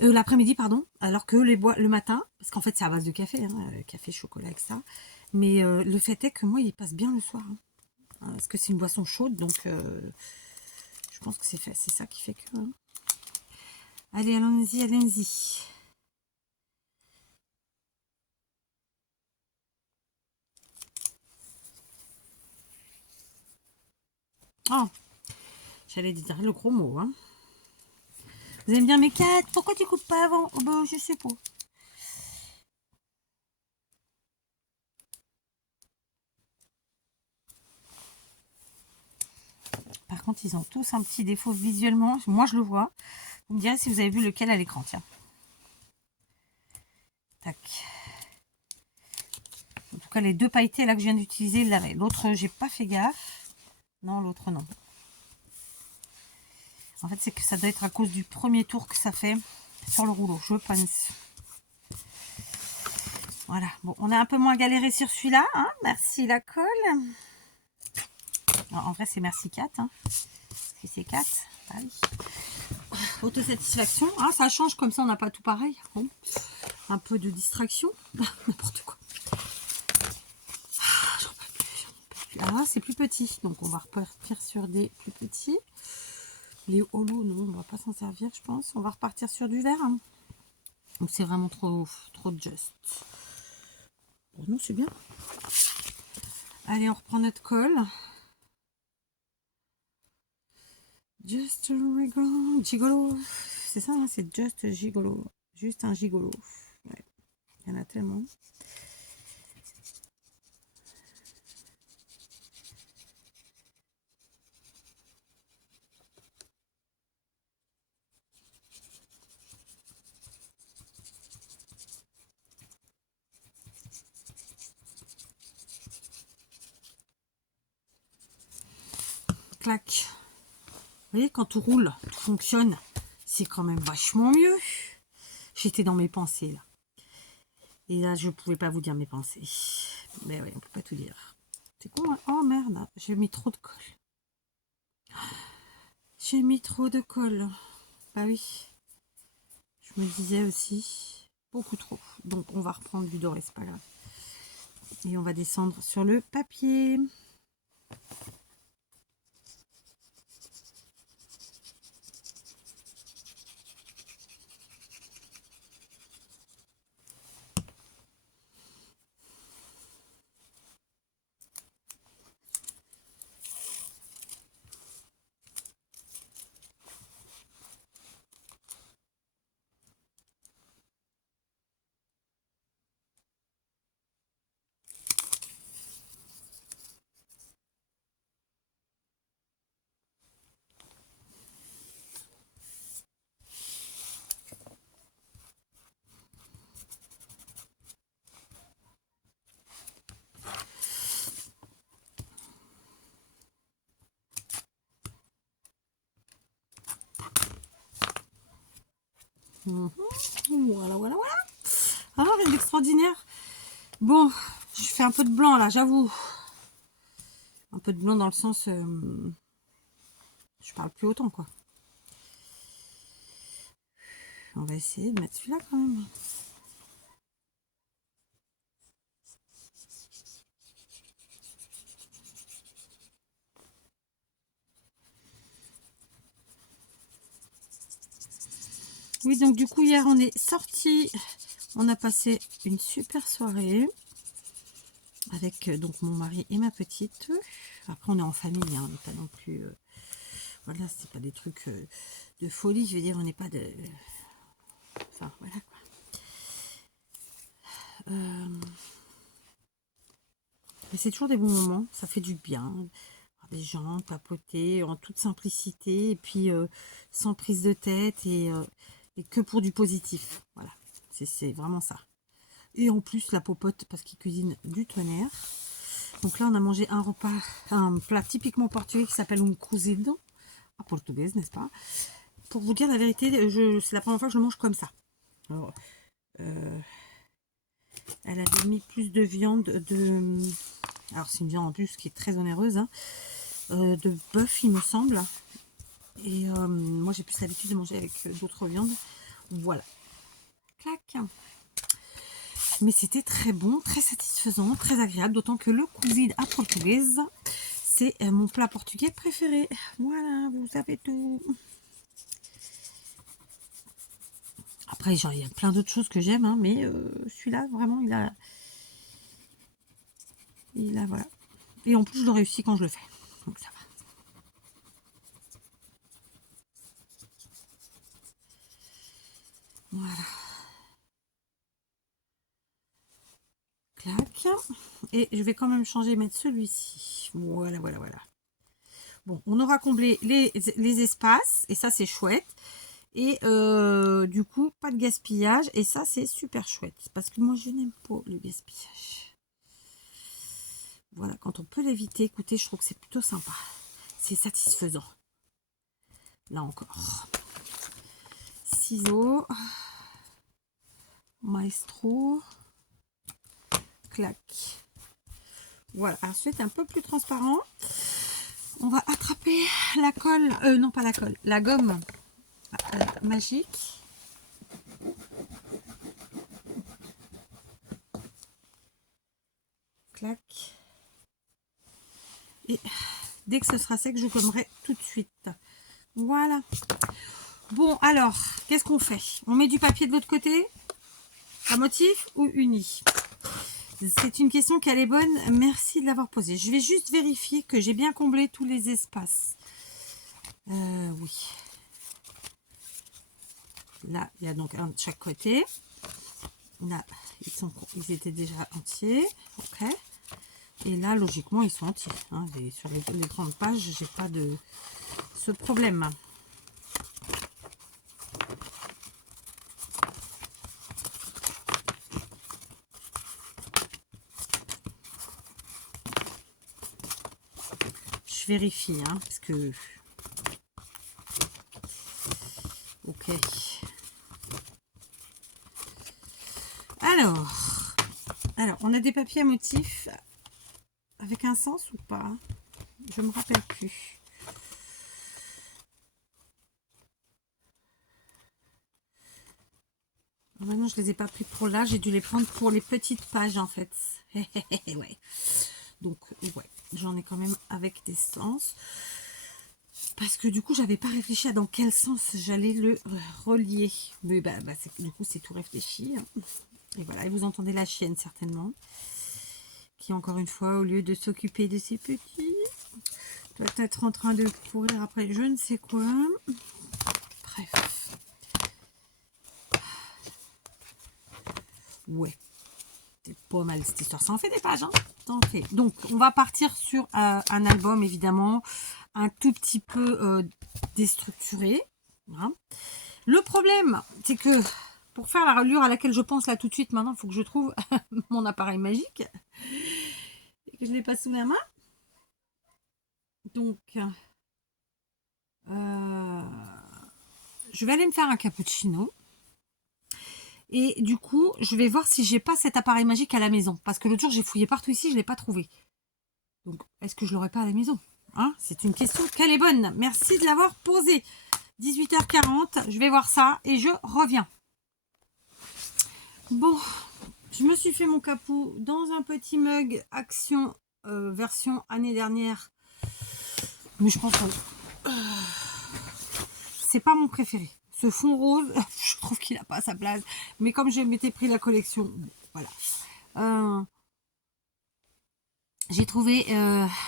L'après-midi, pardon. Alors que les bois le matin, parce qu'en fait, c'est à base de café, hein, café, chocolat, etc. Mais le fait est que moi, il passe bien le soir. Hein, parce que c'est une boisson chaude, donc je pense que c'est ça qui fait que... Hein. Allez, allons-y, allons-y. Oh, j'allais dire le gros mot. Hein. Vous aimez bien mes quêtes? Pourquoi tu coupes pas avant? Oh, bah, je sais pas. Par contre, ils ont tous un petit défaut visuellement. Moi, je le vois. Vous me direz si vous avez vu lequel à l'écran. Tiens. Tac. En tout cas, les deux pailletés là que je viens d'utiliser, l'autre, j'ai pas fait gaffe. Non, l'autre, non. En fait, c'est que ça doit être à cause du premier tour que ça fait sur le rouleau, je pense. Voilà. Bon, on a un peu moins galéré sur celui-là. Hein. Merci la colle. Alors, en vrai, c'est merci 4. Hein. Parce que c'est 4. Allez. Autosatisfaction. Hein, ça change comme ça, on n'a pas tout pareil. Bon. Un peu de distraction. N'importe quoi. Ah, j'en peux plus. Ah, c'est plus petit. Donc, on va repartir sur des plus petits. Les holos, non, on va pas s'en servir, je pense. On va repartir sur du verre. Hein. Donc, c'est vraiment trop just. Oh non, c'est bien. Allez, on reprend notre colle. Just a gigolo. C'est ça, hein, c'est just gigolo. Juste un gigolo. Ouais. Il y en a tellement. Clac. Vous voyez, quand tout roule, tout fonctionne, c'est quand même vachement mieux. J'étais dans mes pensées, là. Et là, je ne pouvais pas vous dire mes pensées. Mais oui, on ne peut pas tout dire. C'est con, hein. Oh merde, j'ai mis trop de colle. J'ai mis trop de colle. Bah oui. Je me disais aussi, beaucoup trop. Donc, on va reprendre du doré, c'est pas grave. Et on va descendre sur le papier. Voilà, voilà, voilà. Ah, rien d'extraordinaire. Bon, je fais un peu de blanc là, j'avoue. Un peu de blanc dans le sens... je parle plus autant, quoi. On va essayer de mettre celui-là quand même. Oui, donc du coup, hier, on est sorti. On a passé une super soirée avec donc mon mari et ma petite. Après, on est en famille, hein, on n'est pas non plus... voilà, c'est pas des trucs de folie. Je veux dire, on n'est pas de... Enfin, voilà, quoi. Mais c'est toujours des bons moments. Ça fait du bien. Des gens papoter en toute simplicité et puis sans prise de tête et que pour du positif. Voilà, c'est vraiment ça. Et en plus la popote parce qu'il cuisine du tonnerre. Donc là, on a mangé un repas, un plat typiquement portugais qui s'appelle un cozido, à portugaise, n'est-ce pas? Pour vous dire la vérité, c'est la première fois que je le mange comme ça. Alors, elle avait mis plus de viande alors c'est une viande en plus qui est très onéreuse, hein, de bœuf, il me semble. Et moi, j'ai plus l'habitude de manger avec d'autres viandes. Voilà. Clac. Mais c'était très bon, très satisfaisant, très agréable. D'autant que le cozido à portugaise, c'est mon plat portugais préféré. Voilà, vous savez tout. Après, genre, il y a plein d'autres choses que j'aime, hein, mais celui-là, vraiment, il a, voilà. Et en plus, je le réussis quand je le fais. Donc, ça va. Voilà. Clac. Et je vais quand même changer et mettre celui-ci. Voilà, voilà, voilà. Bon, on aura comblé les espaces. Et ça, c'est chouette. Et du coup, pas de gaspillage. Et ça, c'est super chouette. Parce que moi, je n'aime pas le gaspillage. Voilà, quand on peut l'éviter, écoutez, je trouve que c'est plutôt sympa. C'est satisfaisant. Là encore. Ciseaux. Maestro. Clac. Voilà, ensuite un peu plus transparent. On va attraper la colle, non pas la colle, la gomme magique. Clac. Et dès que ce sera sec, je gommerai tout de suite. Voilà. Bon, alors, qu'est-ce qu'on fait? On met du papier de l'autre côté, un motif ou uni? C'est une question qu'elle est bonne. Merci de l'avoir posée. Je vais juste vérifier que j'ai bien comblé tous les espaces. Oui. Là, il y a donc un de chaque côté. Là, ils étaient déjà entiers. Ok. Et là, logiquement, ils sont entiers. Hein. Sur les 30 pages, j'ai pas de ce problème. Je vérifie, hein, parce que... Ok. Alors, on a des papiers à motifs avec un sens ou pas? Je me rappelle plus. Maintenant, je les ai pas pris pour là. J'ai dû les prendre pour les petites pages, en fait. Ouais. Donc, ouais, j'en ai quand même avec des sens. Parce que du coup, j'avais pas réfléchi à dans quel sens j'allais le relier. Mais du coup, c'est tout réfléchi. Et voilà, et vous entendez la chienne, certainement. Qui, encore une fois, au lieu de s'occuper de ses petits, doit être en train de courir après je ne sais quoi. Bref. Ouais. C'est pas mal cette histoire. Ça en fait des pages, hein. Ça en fait. Donc, on va partir sur un album, évidemment, un tout petit peu déstructuré. Hein. Le problème, c'est que pour faire la reliure à laquelle je pense là tout de suite, maintenant, il faut que je trouve mon appareil magique. Et que je l'ai pas sous la main. Donc, je vais aller me faire un cappuccino. Et du coup, je vais voir si j'ai pas cet appareil magique à la maison. Parce que l'autre jour, j'ai fouillé partout ici, je ne l'ai pas trouvé. Donc, est-ce que je l'aurai pas à la maison, hein? C'est une question qu'elle est bonne. Merci de l'avoir posée. 18h40, je vais voir ça et je reviens. Bon, je me suis fait mon capou dans un petit mug Action version année dernière. Mais je pense que c'est pas mon préféré. Ce fond rose, je trouve qu'il n'a pas sa place. Mais comme je m'étais pris la collection, voilà. J'ai trouvé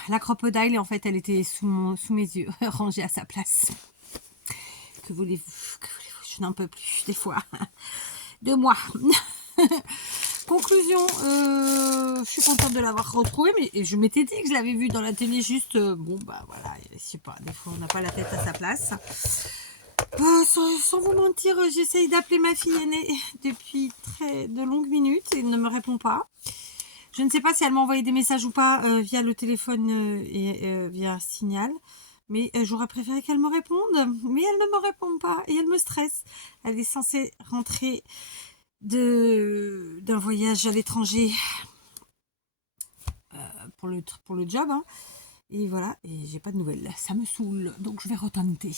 la crocodile et en fait elle était sous mes yeux, rangée à sa place. Que voulez-vous? Je n'en peux plus des fois. De moi. Conclusion, je suis contente de l'avoir retrouvé, mais je m'étais dit que je l'avais vu dans la télé juste, bon bah voilà, je sais pas, des fois on n'a pas la tête à sa place. Sans vous mentir, j'essaye d'appeler ma fille aînée depuis de longues minutes et elle ne me répond pas. Je ne sais pas si elle m'a envoyé des messages ou pas via le téléphone et via Signal. Mais j'aurais préféré qu'elle me réponde. Mais elle ne me répond pas et elle me stresse. Elle est censée rentrer d'un voyage à l'étranger pour le job. Hein. Et voilà, et j'ai pas de nouvelles. Ça me saoule, donc je vais retenter.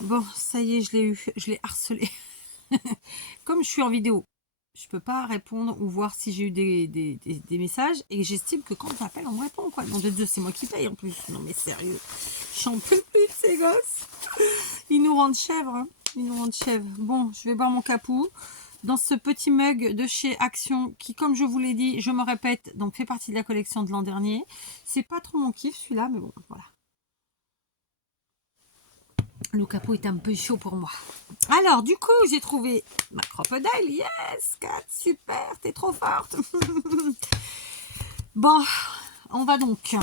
Bon, ça y est, je l'ai eu. Je l'ai harcelé. Comme je suis en vidéo, je peux pas répondre ou voir si j'ai eu des messages. Et j'estime que quand j'appelle, on me répond, quoi. Nom de Dieu, c'est moi qui paye en plus. Non mais sérieux, j'en peux plus de ces gosses. Ils nous rendent chèvres. Hein. Ils nous rendent chèvres. Bon, je vais boire mon capou. Dans ce petit mug de chez Action, qui, comme je vous l'ai dit, je me répète, donc fait partie de la collection de l'an dernier. C'est pas trop mon kiff celui-là, mais bon, voilà. Le capot est un peu chaud pour moi. Alors, du coup, j'ai trouvé ma crocodile. Yes, Kat, super, t'es trop forte. Bon, on va donc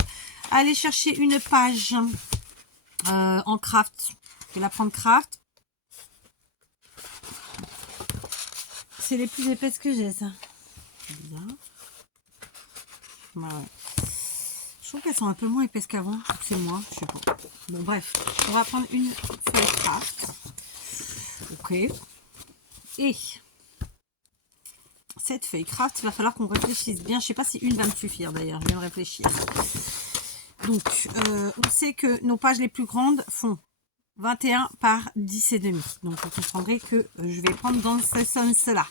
aller chercher une page en craft. Je vais la prendre craft. C'est les plus épaisses que j'ai, ça. C'est bizarre. Ouais. Je trouve qu'elles sont un peu moins épaisses qu'avant. C'est moi, je sais pas. Bon, bref. On va prendre une feuille craft. Ok. Et cette feuille craft, il va falloir qu'on réfléchisse bien. Je sais pas si une va me suffire d'ailleurs. Je viens de réfléchir. Donc, on sait que nos pages les plus grandes font 21 par 10,5. Donc, vous comprendrez que je vais prendre dans ce sens-là.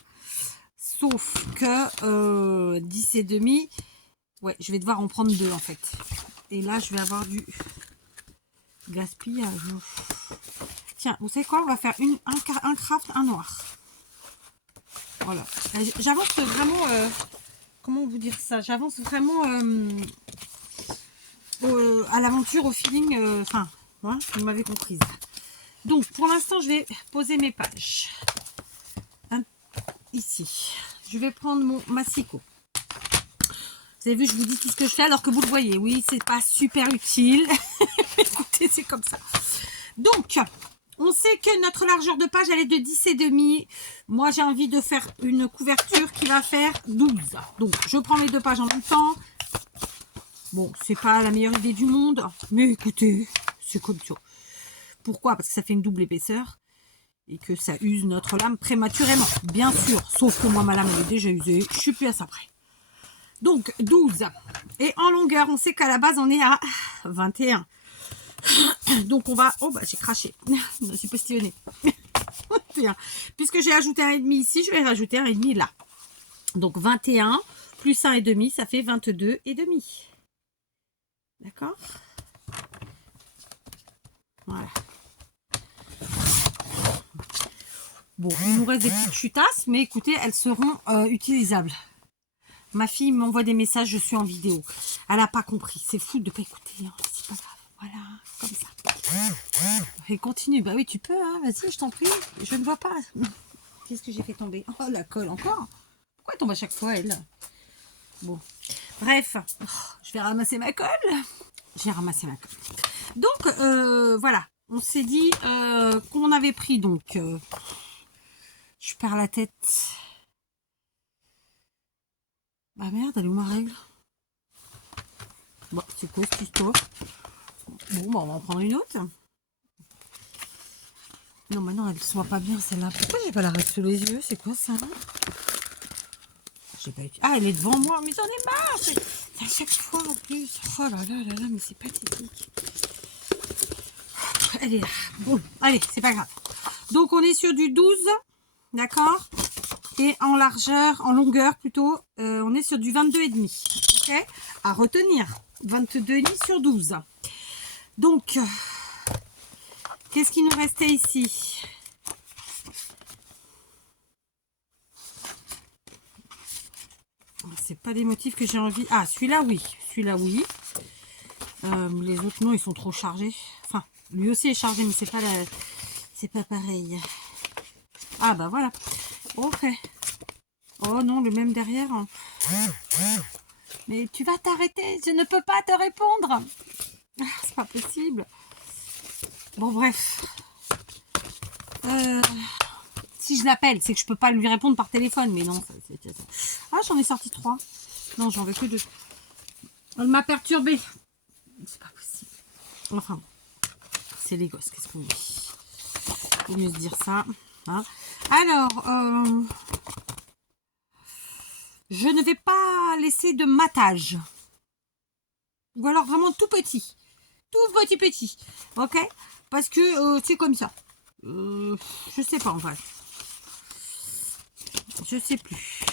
Sauf que 10,5, ouais, je vais devoir en prendre 2 en fait. Et là, je vais avoir du gaspillage. Tiens, vous savez quoi? On va faire un craft, un noir. Voilà. J'avance vraiment... comment vous dire ça? J'avance vraiment à l'aventure, au feeling. Enfin, hein, vous m'avez comprise. Donc, pour l'instant, je vais poser mes pages. Ici. Je vais prendre mon massicot. Vous avez vu, je vous dis tout ce que je fais alors que vous le voyez. Oui, c'est pas super utile. Écoutez, c'est comme ça. Donc, on sait que notre largeur de page, elle est de 10,5. Moi, j'ai envie de faire une couverture qui va faire 12. Donc, je prends mes 2 pages en même temps. Bon, c'est pas la meilleure idée du monde. Mais écoutez, c'est comme ça. Pourquoi? Parce que ça fait une double épaisseur. Et que ça use notre lame prématurément. Bien sûr. Sauf que moi, ma lame, elle est déjà usée. Je suis plus à ça près. Donc, 12. Et en longueur, on sait qu'à la base, on est à 21. Donc, on va... Oh, bah, j'ai craché. Je me suis postillonnée. 21. Puisque j'ai ajouté 1,5 ici, je vais rajouter 1,5 là. Donc, 21 plus 1,5, ça fait 22,5. D'accord? Voilà. Bon, il nous reste des petites chutasses, mais écoutez, elles seront utilisables. Ma fille m'envoie des messages, je suis en vidéo. Elle n'a pas compris. C'est fou de ne pas écouter. Hein. C'est pas grave. Voilà, comme ça. Et continue. Bah oui, tu peux. Hein. Vas-y, je t'en prie. Je ne vois pas. Qu'est-ce que j'ai fait tomber? Oh, la colle encore. Pourquoi elle tombe à chaque fois, elle? Bon. Bref, je vais ramasser ma colle. J'ai ramassé ma colle. Donc, voilà. On s'est dit qu'on avait pris, donc... je perds la tête. Bah merde, elle est où ma règle? Bon, c'est quoi cette histoire? Bon, bah on va en prendre une autre. Non, mais non, elle ne se voit pas bien celle-là. Pourquoi j'ai pas la règle sous les yeux? C'est quoi ça? J'ai pas eu... Ah, elle est devant moi, mais j'en ai marre! C'est à chaque fois en plus. Oh là là là là, mais c'est pathétique. Elle est là. Bon, allez, c'est pas grave. Donc, on est sur du 12, d'accord? Et en largeur, en longueur plutôt, on est sur du 22,5. Ok? À retenir. 22,5 sur 12. Donc, qu'est-ce qui nous restait ici? C'est pas des motifs que j'ai envie. Ah, celui-là, oui. Celui-là, oui. Les autres, non, ils sont trop chargés. Enfin, lui aussi est chargé, mais c'est pas la... c'est pas pareil. Ah, bah voilà. Ok. Oh non, le même derrière. Mais tu vas t'arrêter. Je ne peux pas te répondre. Ah, c'est pas possible. Bon, bref. Si je l'appelle, c'est que je peux pas lui répondre par téléphone. Mais non, ah, j'en ai sorti 3. Non, j'en veux que 2. Elle m'a perturbée. C'est pas possible. Enfin, c'est les gosses, qu'est-ce qu'on dit? Il vaut mieux se dire ça. Hein. Alors, je ne vais pas laisser de matage. Ou alors vraiment tout petit. Tout petit. Ok? Parce que c'est comme ça. Je sais pas en vrai. Je sais plus.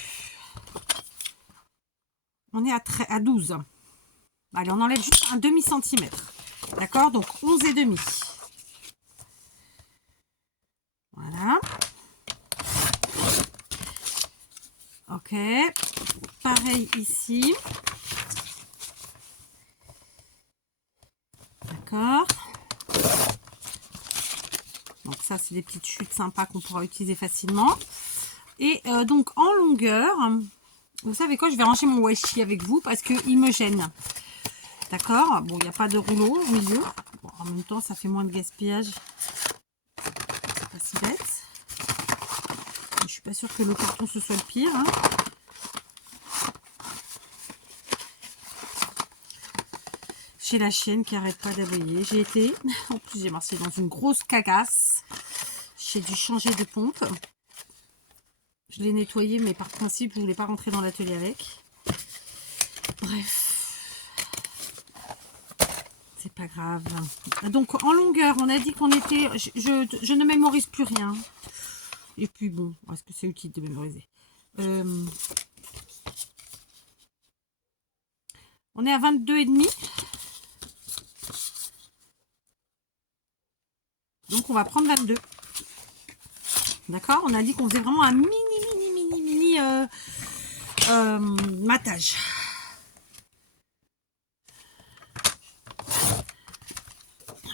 On est à 12. Allez, on enlève juste un demi-centimètre. D'accord? Donc 11 et demi. Voilà. Ok. Pareil ici. D'accord. Donc ça, c'est des petites chutes sympas qu'on pourra utiliser facilement. Et donc en longueur, vous savez quoi, je vais ranger mon washi avec vous parce qu'il me gêne. D'accord? Bon, il n'y a pas de rouleau au milieu. Bon, en même temps, ça fait moins de gaspillage. C'est pas si bête. Je suis pas sûre que le carton ce soit le pire. Hein. J'ai la chienne qui arrête pas d'aboyer. J'ai été, en plus j'ai marché dans une grosse cagasse. J'ai dû changer de pompe. Je l'ai nettoyé, mais par principe, je voulais pas rentrer dans l'atelier avec. Bref. C'est pas grave. Donc en longueur, on a dit qu'on était... Je ne mémorise plus rien. Et puis bon, est-ce que c'est utile de mémoriser? On est à 22,5. Donc on va prendre 22. D'accord? On a dit qu'on faisait vraiment un mini matage.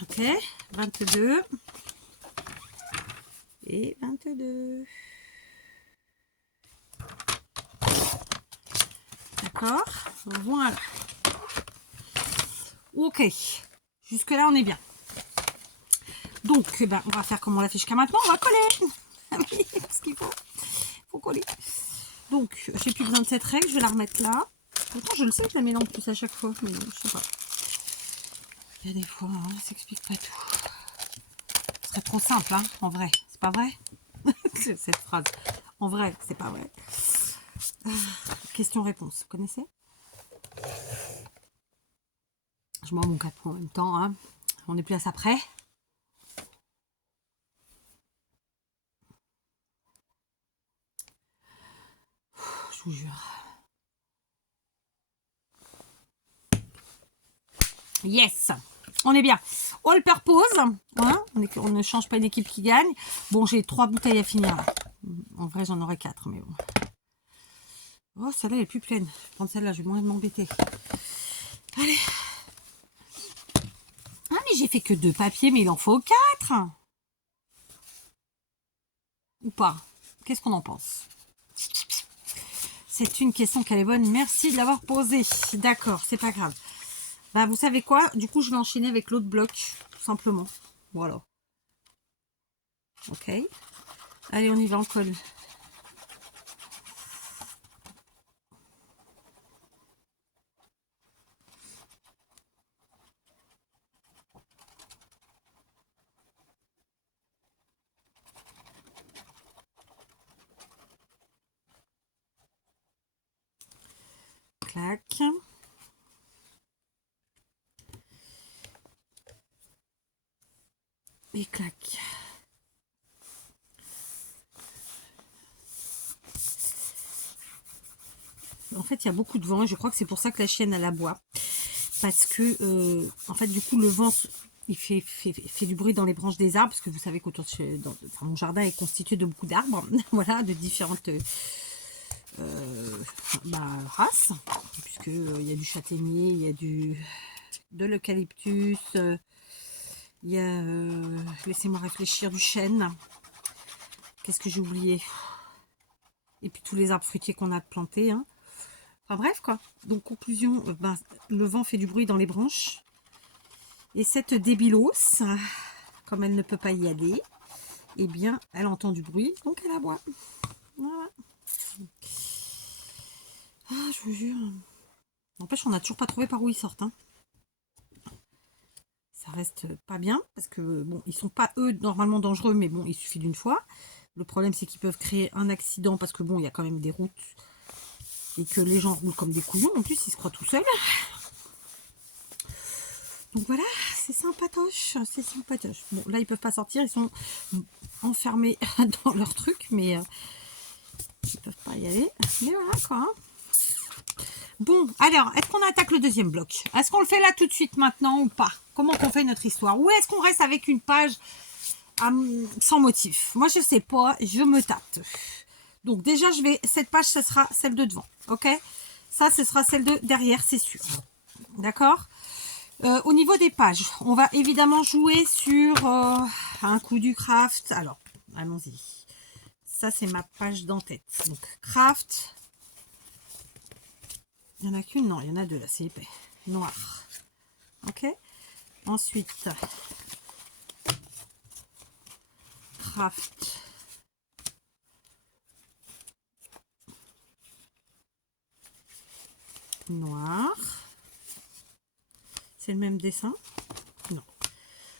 Ok, 22 et 22. D'accord, voilà. Ok, jusque là on est bien. Donc, ben, on va faire comme on l'a fait jusqu'à maintenant, on va coller. Ce qu'il faut coller. Donc, j'ai plus besoin de cette règle, je vais la remettre là. Pourtant, je le sais que je la mets en plus à chaque fois, mais je sais pas. Il y a des fois, hein, ça s'explique pas tout. Ce serait trop simple, hein, en vrai. C'est pas vrai? Cette phrase. En vrai, c'est pas vrai. Question-réponse, vous connaissez? Je bois mon capot en même temps, hein. On est plus à ça près. Je vous jure. Yes, on est bien. All purpose, hein, on ne change pas une équipe qui gagne. Bon, j'ai 3 bouteilles à finir. En vrai, j'en aurais 4, mais bon. Oh, celle-là, elle est plus pleine. Je vais prendre celle-là, je vais moins m'embêter. Allez. Ah, mais j'ai fait que 2 papiers, mais il en faut 4. Ou pas? Qu'est-ce qu'on en pense? C'est une question qu'elle est bonne. Merci de l'avoir posée. D'accord, c'est pas grave. Bah, vous savez quoi? Du coup, je vais enchaîner avec l'autre bloc, tout simplement. Voilà. Ok. Allez, on y va, on colle. Clac. Et clac. En fait, il y a beaucoup de vent et je crois que c'est pour ça que la chienne, elle aboie. Parce que, en fait, du coup, le vent, il fait du bruit dans les branches des arbres. Parce que vous savez qu'autour de mon jardin est constitué de beaucoup d'arbres. Voilà, de différentes races. Puisqu'il y a du châtaignier, il y a de l'eucalyptus, il y a, laissez-moi réfléchir, du chêne. Qu'est-ce que j'ai oublié? Et puis tous les arbres fruitiers qu'on a plantés, hein. Enfin bref quoi. Donc conclusion, le vent fait du bruit dans les branches. Et cette débilos, comme elle ne peut pas y aller, eh bien elle entend du bruit, donc elle aboie. Voilà. Ah, je vous jure. N'empêche, on n'a toujours pas trouvé par où ils sortent. Hein. Ça reste pas bien parce que bon, ils sont pas eux normalement dangereux, mais bon, il suffit d'une fois. Le problème, c'est qu'ils peuvent créer un accident parce que bon, il y a quand même des routes et que les gens roulent comme des couillons. En plus, ils se croient tout seuls. Donc voilà, c'est sympatoche, c'est sympatoche. Bon, là, ils peuvent pas sortir, ils sont enfermés dans leur truc, mais ils peuvent pas y aller. Mais voilà, quoi. Hein. Bon, alors, est-ce qu'on attaque le deuxième bloc? Est-ce qu'on le fait là tout de suite maintenant ou pas? Comment qu'on fait notre histoire? Ou est-ce qu'on reste avec une page sans motif? Moi, je sais pas, je me tâte. Donc déjà, cette page, ce sera celle de devant, ok? Ça, ce sera celle de derrière, c'est sûr. D'accord? Au niveau des pages, on va évidemment jouer sur un coup du craft. Alors, allons-y. Ça, c'est ma page d'en-tête. Donc, craft. Il n'y en a qu'une? Non, il y en a deux là, c'est épais. Noir. Ok. Ensuite, craft. Noir. C'est le même dessin? Non.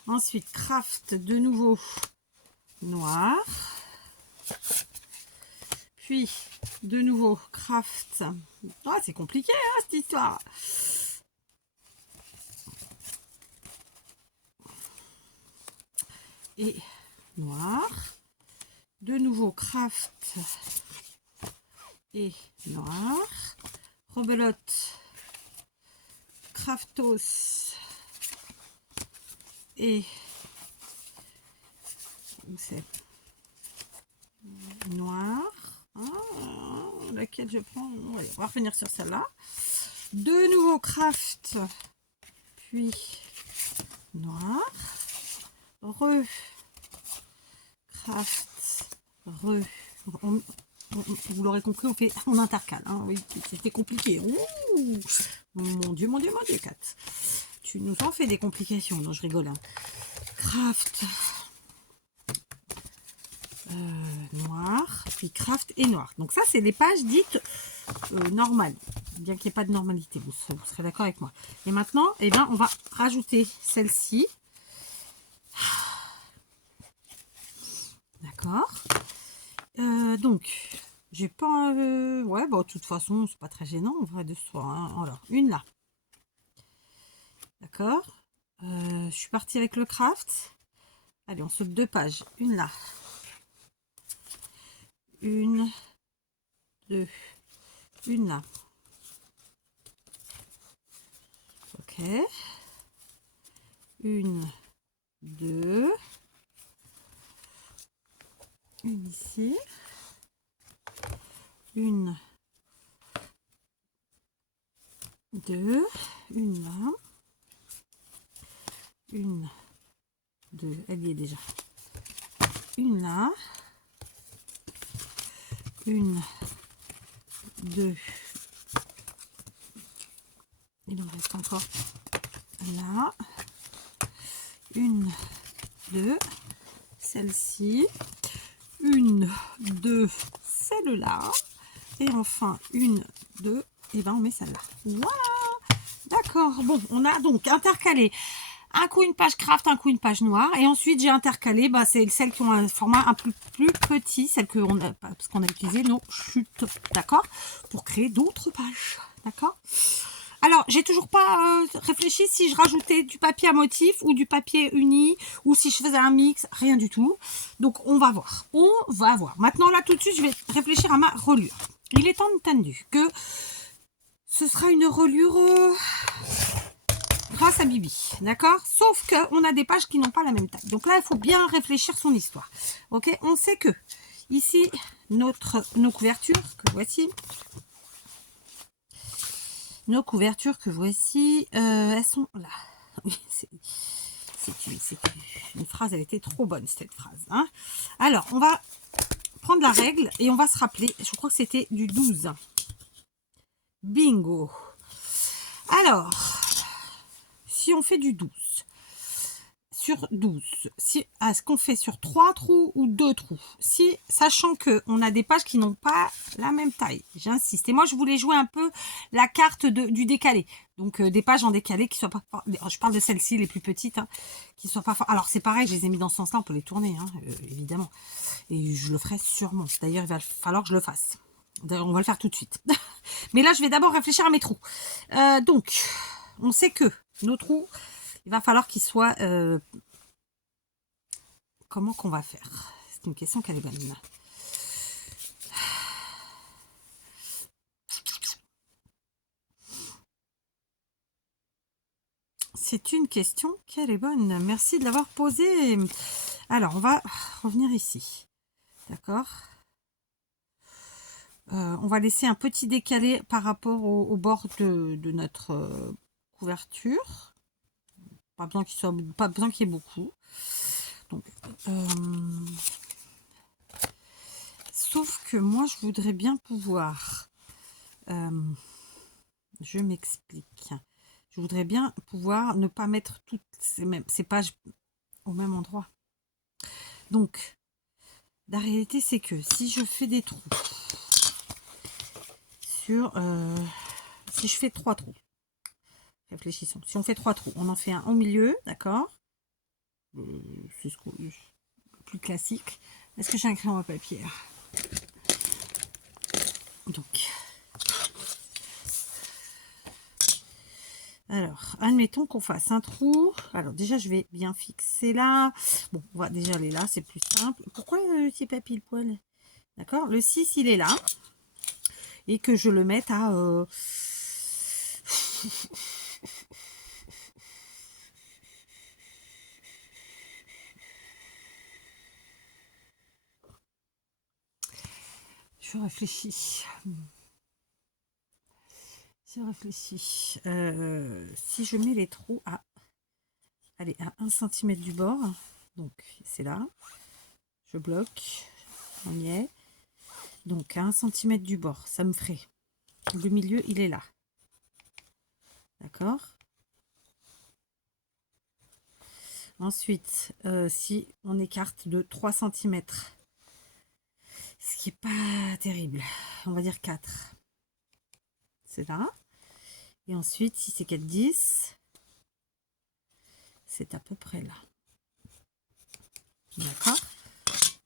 Ensuite, craft de nouveau. Noir. Puis, de nouveau, craft. Ah, c'est compliqué, hein, cette histoire. Et noir. De nouveau, craft. Et noir. Rebelote. Craftos. Et... où c'est? Noir. Ah, laquelle je prends? On va revenir sur celle-là. De nouveau craft, puis noir, craft, vous l'aurez compris, on intercale. Hein, oui, c'était compliqué. Ouh, mon Dieu, mon Dieu, mon Dieu, Kat. Tu nous en fais des complications. Non, je rigole. Hein. Craft. Noir, puis craft et noir. Donc ça, c'est les pages dites normales, bien qu'il n'y ait pas de normalité, vous serez d'accord avec moi. Et maintenant, eh bien, on va rajouter celle-ci. D'accord. Donc, j'ai pas... ouais, bon, de toute façon, c'est pas très gênant, en vrai, de soi. Hein. Alors, une là. D'accord. Je suis partie avec le craft. Allez, on saute deux pages. Une là. Une, deux, une là. Ok. Une, deux. Une ici. Une, deux. Une là. Une, deux. Elle y est déjà. Une là. Une, deux. Il en reste encore là. Une, deux. Celle-ci. Une, deux. Celle-là. Et enfin, une, deux. Et ben on met celle-là. Voilà. D'accord. Bon, on a donc intercalé un coup une page craft, un coup une page noire. Et ensuite, j'ai intercalé, bah, c'est celles qui ont un format un peu plus petit, celles que on a, parce qu'on a utilisé nos chutes, d'accord, pour créer d'autres pages, d'accord. Alors, j'ai toujours pas réfléchi si je rajoutais du papier à motif ou du papier uni, ou si je faisais un mix, rien du tout. Donc, on va voir. On va voir. Maintenant, là, tout de suite, je vais réfléchir à ma reliure. Il est entendu que ce sera une reliure... grâce à Bibi, d'accord? Sauf qu'on a des pages qui n'ont pas la même taille. Donc là, il faut bien réfléchir son histoire. Ok? On sait que ici, nos couvertures que voici, elles sont là. Oui, c'est une phrase, elle était trop bonne cette phrase. Hein. Alors, on va prendre la règle et on va se rappeler, je crois que c'était du 12. Bingo. Alors... si on fait du 12, sur 12. Si, est-ce qu'on fait sur 3 trous ou 2 trous? Si, sachant qu'on a des pages qui n'ont pas la même taille, j'insiste. Et moi, je voulais jouer un peu la carte du décalé. Donc, des pages en décalé qui soient pas... Je parle de celles-ci, les plus petites, hein, qui soient pas... Alors, c'est pareil, je les ai mis dans ce sens-là, on peut les tourner, hein, évidemment. Et je le ferai sûrement. D'ailleurs, il va falloir que je le fasse. D'ailleurs, on va le faire tout de suite. Mais là, je vais d'abord réfléchir à mes trous. Donc, on sait que nos trous, il va falloir qu'ils soient... comment qu'on va faire? C'est une question qu'elle est bonne. C'est une question qu'elle est bonne. Merci de l'avoir posée. Alors, on va revenir ici. D'accord? On va laisser un petit décalé par rapport au bord de notre couverture. Pas besoin qu'il y ait beaucoup. Donc, sauf que moi, je voudrais bien pouvoir... je m'explique. Je voudrais bien pouvoir ne pas mettre toutes ces pages au même endroit. Donc, la réalité, c'est que si je fais des trous sur... si je fais 3 trous, réfléchissons. Si on fait 3 trous, on en fait un au milieu, d'accord? C'est ce plus classique. Est-ce que j'ai un crayon à papier? Donc, alors, admettons qu'on fasse un trou. Alors, déjà, je vais bien fixer là. Bon, on va déjà aller là, c'est plus simple. Pourquoi c'est pas pile poil? D'accord? Le 6, il est là. Et que je le mette à... Je réfléchis. Je réfléchis. Si je mets les trous à... Allez, à 1 cm du bord. Donc, c'est là. Je bloque. On y est. Donc, à 1 cm du bord, ça me ferait... Le milieu, il est là. D'accord? Ensuite, si on écarte de 3 cm, ce qui n'est pas terrible, on va dire 4. C'est là. Et ensuite, si c'est 4, 10, c'est à peu près là. D'accord?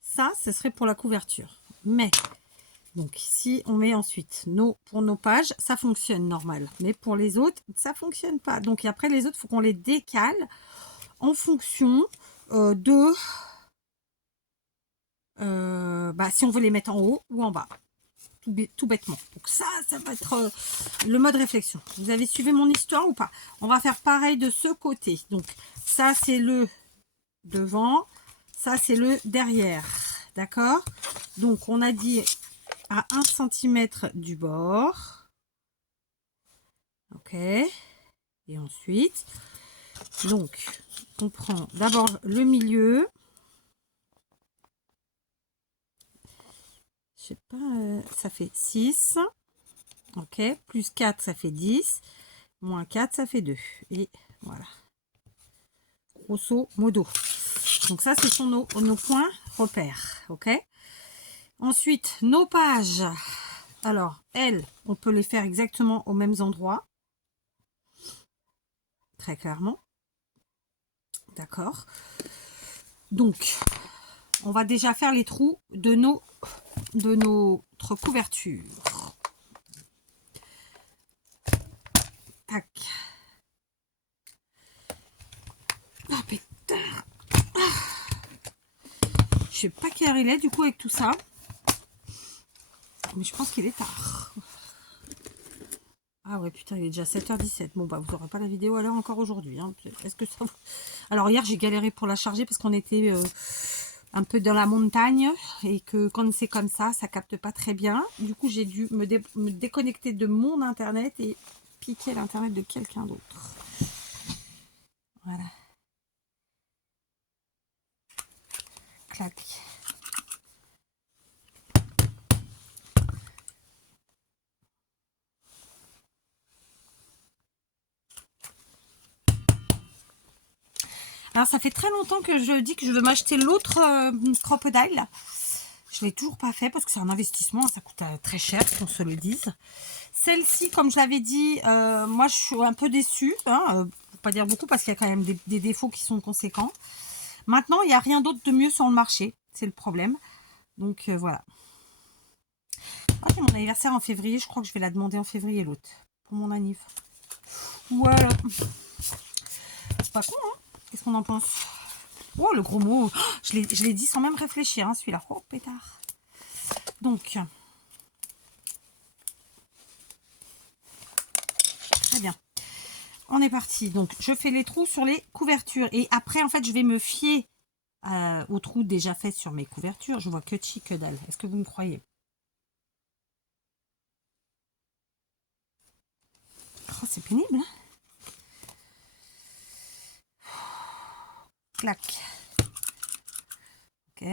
Ça, ce serait pour la couverture. Mais, donc, si on met ensuite pour nos pages, ça fonctionne normal. Mais pour les autres, ça ne fonctionne pas. Donc, après, les autres, il faut qu'on les décale en fonction de... si on veut les mettre en haut ou en bas. Tout bêtement. Donc ça va être le mode réflexion. Vous avez suivi mon histoire ou pas? On va faire pareil de ce côté. Donc ça, c'est le devant. Ça, c'est le derrière. D'accord? Donc, on a dit à 1 cm du bord. OK. Et ensuite, donc, on prend d'abord le milieu. Je sais pas, ça fait 6. OK. Plus 4, ça fait 10. Moins 4, ça fait 2. Et voilà. Grosso modo. Donc ça, ce sont nos points repères. OK. Ensuite, nos pages. Alors, elles, on peut les faire exactement aux mêmes endroits. Très clairement. D'accord. Donc, on va déjà faire les trous de notre couverture. Tac. Oh putain. Je sais pas quelle heure il est du coup avec tout ça. Mais je pense qu'il est tard. Ah ouais, putain, il est déjà 7h17. Bon, bah, vous n'aurez pas la vidéo à l'heure encore aujourd'hui. Hein. Est-ce que ça... Alors, hier, j'ai galéré pour la charger parce qu'on était un peu dans la montagne et que quand c'est comme ça capte pas très bien. Du coup, j'ai dû me déconnecter de mon Internet et piquer l'Internet de quelqu'un d'autre. Voilà. Clac. Alors, ça fait très longtemps que je dis que je veux m'acheter l'autre crocodile. Je ne l'ai toujours pas fait parce que c'est un investissement. Ça coûte très cher, qu'on se le dise. Celle-ci, comme je l'avais dit, moi, je suis un peu déçue. Hein, pour pas dire beaucoup parce qu'il y a quand même des défauts qui sont conséquents. Maintenant, il n'y a rien d'autre de mieux sur le marché. C'est le problème. Donc, voilà. Ah, c'est mon anniversaire en février. Je crois que je vais la demander en février, l'autre. Pour mon anniv. Voilà. C'est pas con, hein? Qu'est-ce qu'on en pense? Oh, le gros mot. Oh, je l'ai dit sans même réfléchir, hein, celui-là. Oh, pétard. Donc, très bien. On est parti. Donc, je fais les trous sur les couvertures. Et après, en fait, je vais me fier aux trous déjà faits sur mes couvertures. Je vois que chi, que dalle. Est-ce que vous me croyez? Oh, c'est pénible, hein? Clac. Ok.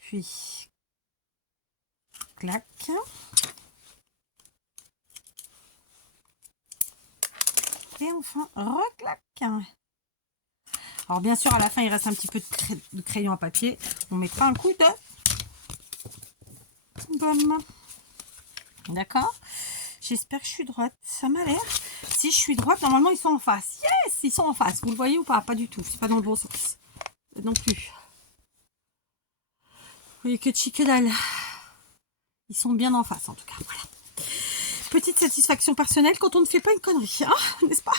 Puis, clac. Et enfin, reclac. Alors, bien sûr, à la fin, il reste un petit peu de crayon à papier. On mettra un coup de gomme. D'accord? J'espère que je suis droite. Ça m'a l'air. Si je suis droite, normalement, ils sont en face. Yes! Ils sont en face. Vous le voyez ou pas? Pas du tout. C'est pas dans le bon sens. Non plus. Vous voyez que chi, que dalle. Ils sont bien en face, en tout cas. Voilà. Petite satisfaction personnelle quand on ne fait pas une connerie. Hein, n'est-ce pas?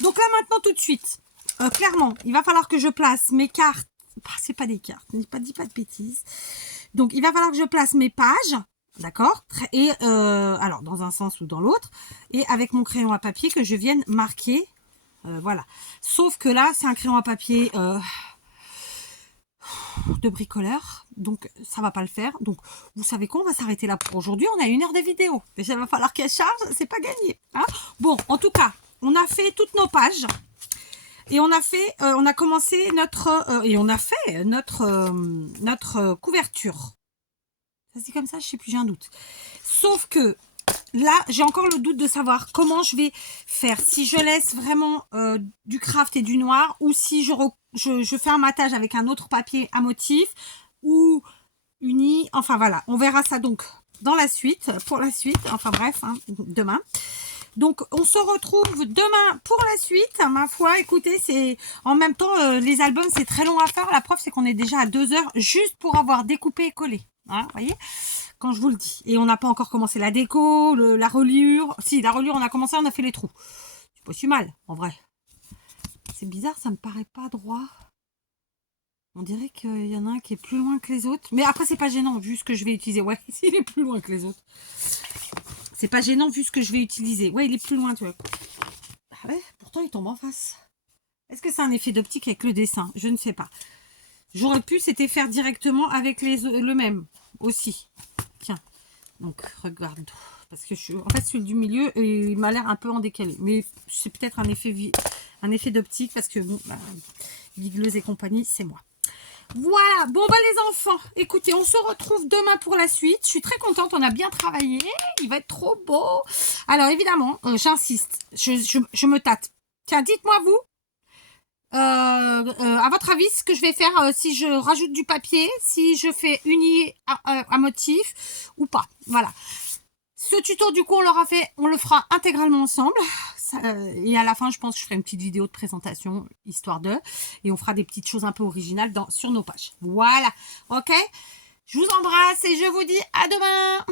Donc là, maintenant, tout de suite. Clairement, il va falloir que je place mes cartes. C'est pas des cartes. Dis pas de bêtises. Donc, il va falloir que je place mes pages. D'accord? Et alors, dans un sens ou dans l'autre. Et avec mon crayon à papier, que je vienne marquer. Voilà. Sauf que là, c'est un crayon à papier de bricoleur. Donc, ça va pas le faire. Donc, vous savez quoi? On va s'arrêter là pour aujourd'hui. On a 1 heure de vidéo. Déjà, il va falloir qu'elle charge. C'est pas gagné. Hein, bon, en tout cas, on a fait toutes nos pages. Et on a commencé notre couverture. Ça se dit comme ça, je sais plus, j'ai un doute. Sauf que là, j'ai encore le doute de savoir comment je vais faire. Si je laisse vraiment du craft et du noir, ou si je fais un matage avec un autre papier à motif, ou uni. Enfin voilà, on verra ça donc dans la suite, pour la suite. Enfin bref, hein, demain. Donc, on se retrouve demain pour la suite. Ma foi, écoutez, c'est en même temps, les albums, c'est très long à faire. La preuve, c'est qu'on est déjà à 2 heures juste pour avoir découpé et collé. Hein, vous voyez, quand je vous le dis. Et on n'a pas encore commencé la déco, la reliure. Si, la reliure, on a commencé, on a fait les trous. C'est pas si mal, en vrai. C'est bizarre, ça me paraît pas droit. On dirait qu'il y en a un qui est plus loin que les autres. Mais après, c'est pas gênant, vu ce que je vais utiliser. Ouais, il est plus loin que les autres. C'est pas gênant vu ce que je vais utiliser. Ouais, il est plus loin, tu vois. Ah ouais, pourtant, il tombe en face. Est-ce que c'est un effet d'optique avec le dessin? Je ne sais pas. J'aurais pu, c'était faire directement avec le même aussi. Tiens. Donc, regarde. Parce que en fait, celui du milieu, il m'a l'air un peu en décalé. Mais c'est peut-être un effet d'optique parce que, bon, Bigleuse et compagnie, c'est moi. Voilà, bon bah les enfants, écoutez, on se retrouve demain pour la suite. Je suis très contente, on a bien travaillé, il va être trop beau. Alors évidemment, j'insiste, je me tâte. Tiens, dites-moi vous, à votre avis, ce que je vais faire, si je rajoute du papier, si je fais uni à motif ou pas. Voilà. Ce tuto, du coup, on le fera intégralement ensemble. Et à la fin, je pense que je ferai une petite vidéo de présentation, histoire de. Et on fera des petites choses un peu originales sur nos pages. Voilà. Ok? Je vous embrasse et je vous dis à demain.